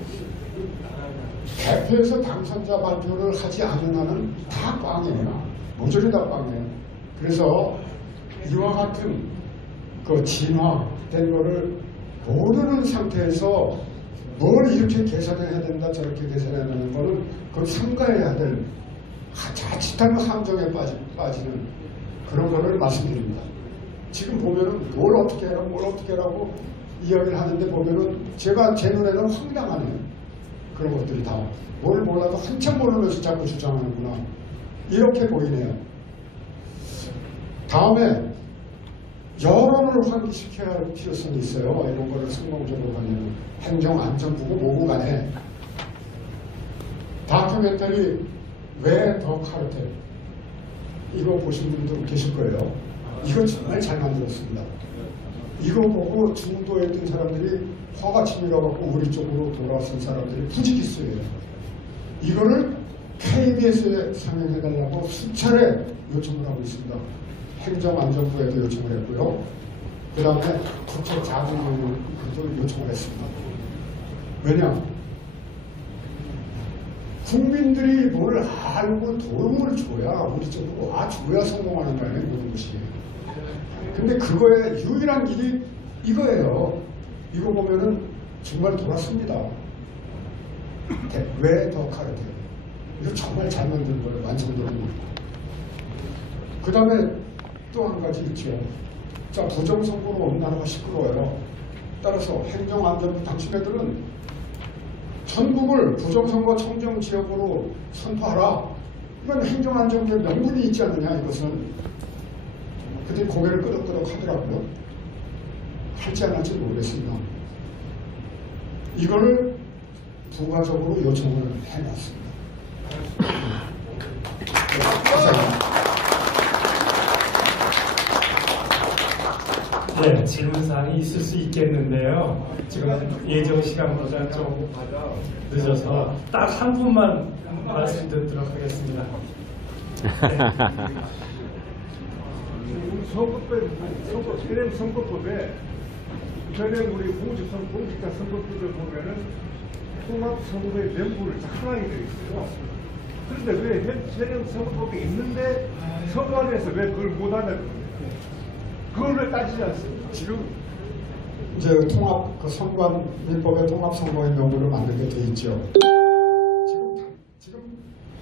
대표에서 당선자 발표를 하지 않은 한은 다 꽝이에요. 모조리 다 꽝이에요. 그래서 이와 같은 그 진화된 거를 모르는 상태에서 뭘 이렇게 계산해야 된다 저렇게 계산해야 되는 거는 그걸 삼가해야 될 자칫하면 함정에 빠지는 그런 거를 말씀드립니다. 지금 보면은 뭘 어떻게 하라고 이야기를 하는데 보면은 제가 제 눈에는 황당하네요. 그런 것들이 다 뭘 몰라도 한참 모르면서 자꾸 주장하는구나 이렇게 보이네요. 다음에 여론을 환기시켜야 할 필요성이 있어요. 이런 거를 성공적으로 하려면 행정안전부고 뭐고 간에 다큐멘터리 왜 더 카르텔 이거 보신 분들 계실 거예요. 이거 정말 잘 만들었습니다. 이거 보고 중도에 있던 사람들이 화가 치밀어갖고 우리 쪽으로 돌아선 사람들이 부지기수예요. 이거를 KBS에 상영해달라고 수차례 요청을 하고 있습니다. 행정안전부에도 요청을 했고요. 그 다음에 국제자문위원회에도 요청을 했습니다. 왜냐? 국민들이 뭘 알고 도움을 줘야 우리 쪽으로 줘야 성공하는 거예요. 모든 것이. 근데 그거의 유일한 길이 이거예요. 이거 보면은 정말 돌았습니다. 왜 더 카르텔? 이거 정말 잘 만든 거예요. 완성된 거. 그 다음에 또 한 가지 있죠. 자, 부정선거로 온 나라가 시끄러워요. 따라서 행정안전부 당신네들은 전국을 부정선거 청정지역으로 선포하라. 이건 행정안전부의 명분이 있지 않느냐 이것은. 그때 고개를 끄덕끄덕 하더라고요. 할지 안 할지 모르겠습니다. 이거를 부가적으로 요청을 해놨습니다. 네, 질문사항이 있을 수 있겠는데요. 지금 예정 시간보다 좀 늦어서 딱 한 분만 말씀 듣도록 하겠습니다. 우리 선거법에 전에 우리 공직자 선거법을 보면은 통합선거의 명부를 하나에 되어 있어요. 그런데 왜 전형 선거법이 있는데 선관위에서 왜 그걸 못하는 겁니까? 그걸 왜 따지지 않습니까? 지금 이제 선관위법에 통합선거인 명부를 만들게 돼 있죠. 지금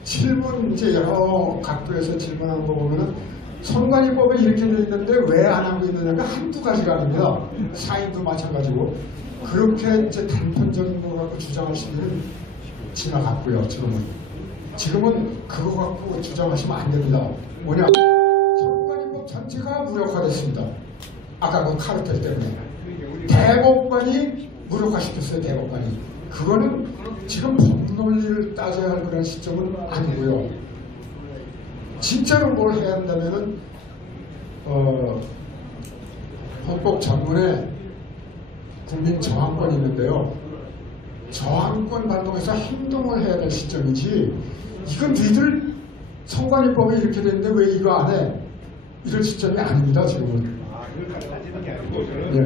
질문 이제 여러 각도에서 질문한 거 보면은 선관위법에 이렇게 돼 있는데 왜 안 하고 있느냐가 한두 가지가 아닙니다. 사인도 마찬가지고 그렇게 이제 단편적인 거 갖고 주장하시는 분은 지나갔고요. 지금은 그거 갖고 주장하시면 안 됩니다. 뭐냐? 선관위법 전체가 무력화됐습니다. 아까 그 카르텔 때문에 대법관이 무력화시켰어요. 대법관이. 그거는 지금 법 논리를 따져야 할 그런 시점은 아니고요. 진짜로 뭘 해야 한다면은 헌법 전문에 국민 저항권이 있는데요. 저항권 발동해서 행동을 해야 될 시점이지. 이건 너희들 선관위법이 이렇게 됐는데 왜 이거 안 해? 이럴 시점이 아닙니다. 지금은. 그걸 따지는 게 아니고 저는 예.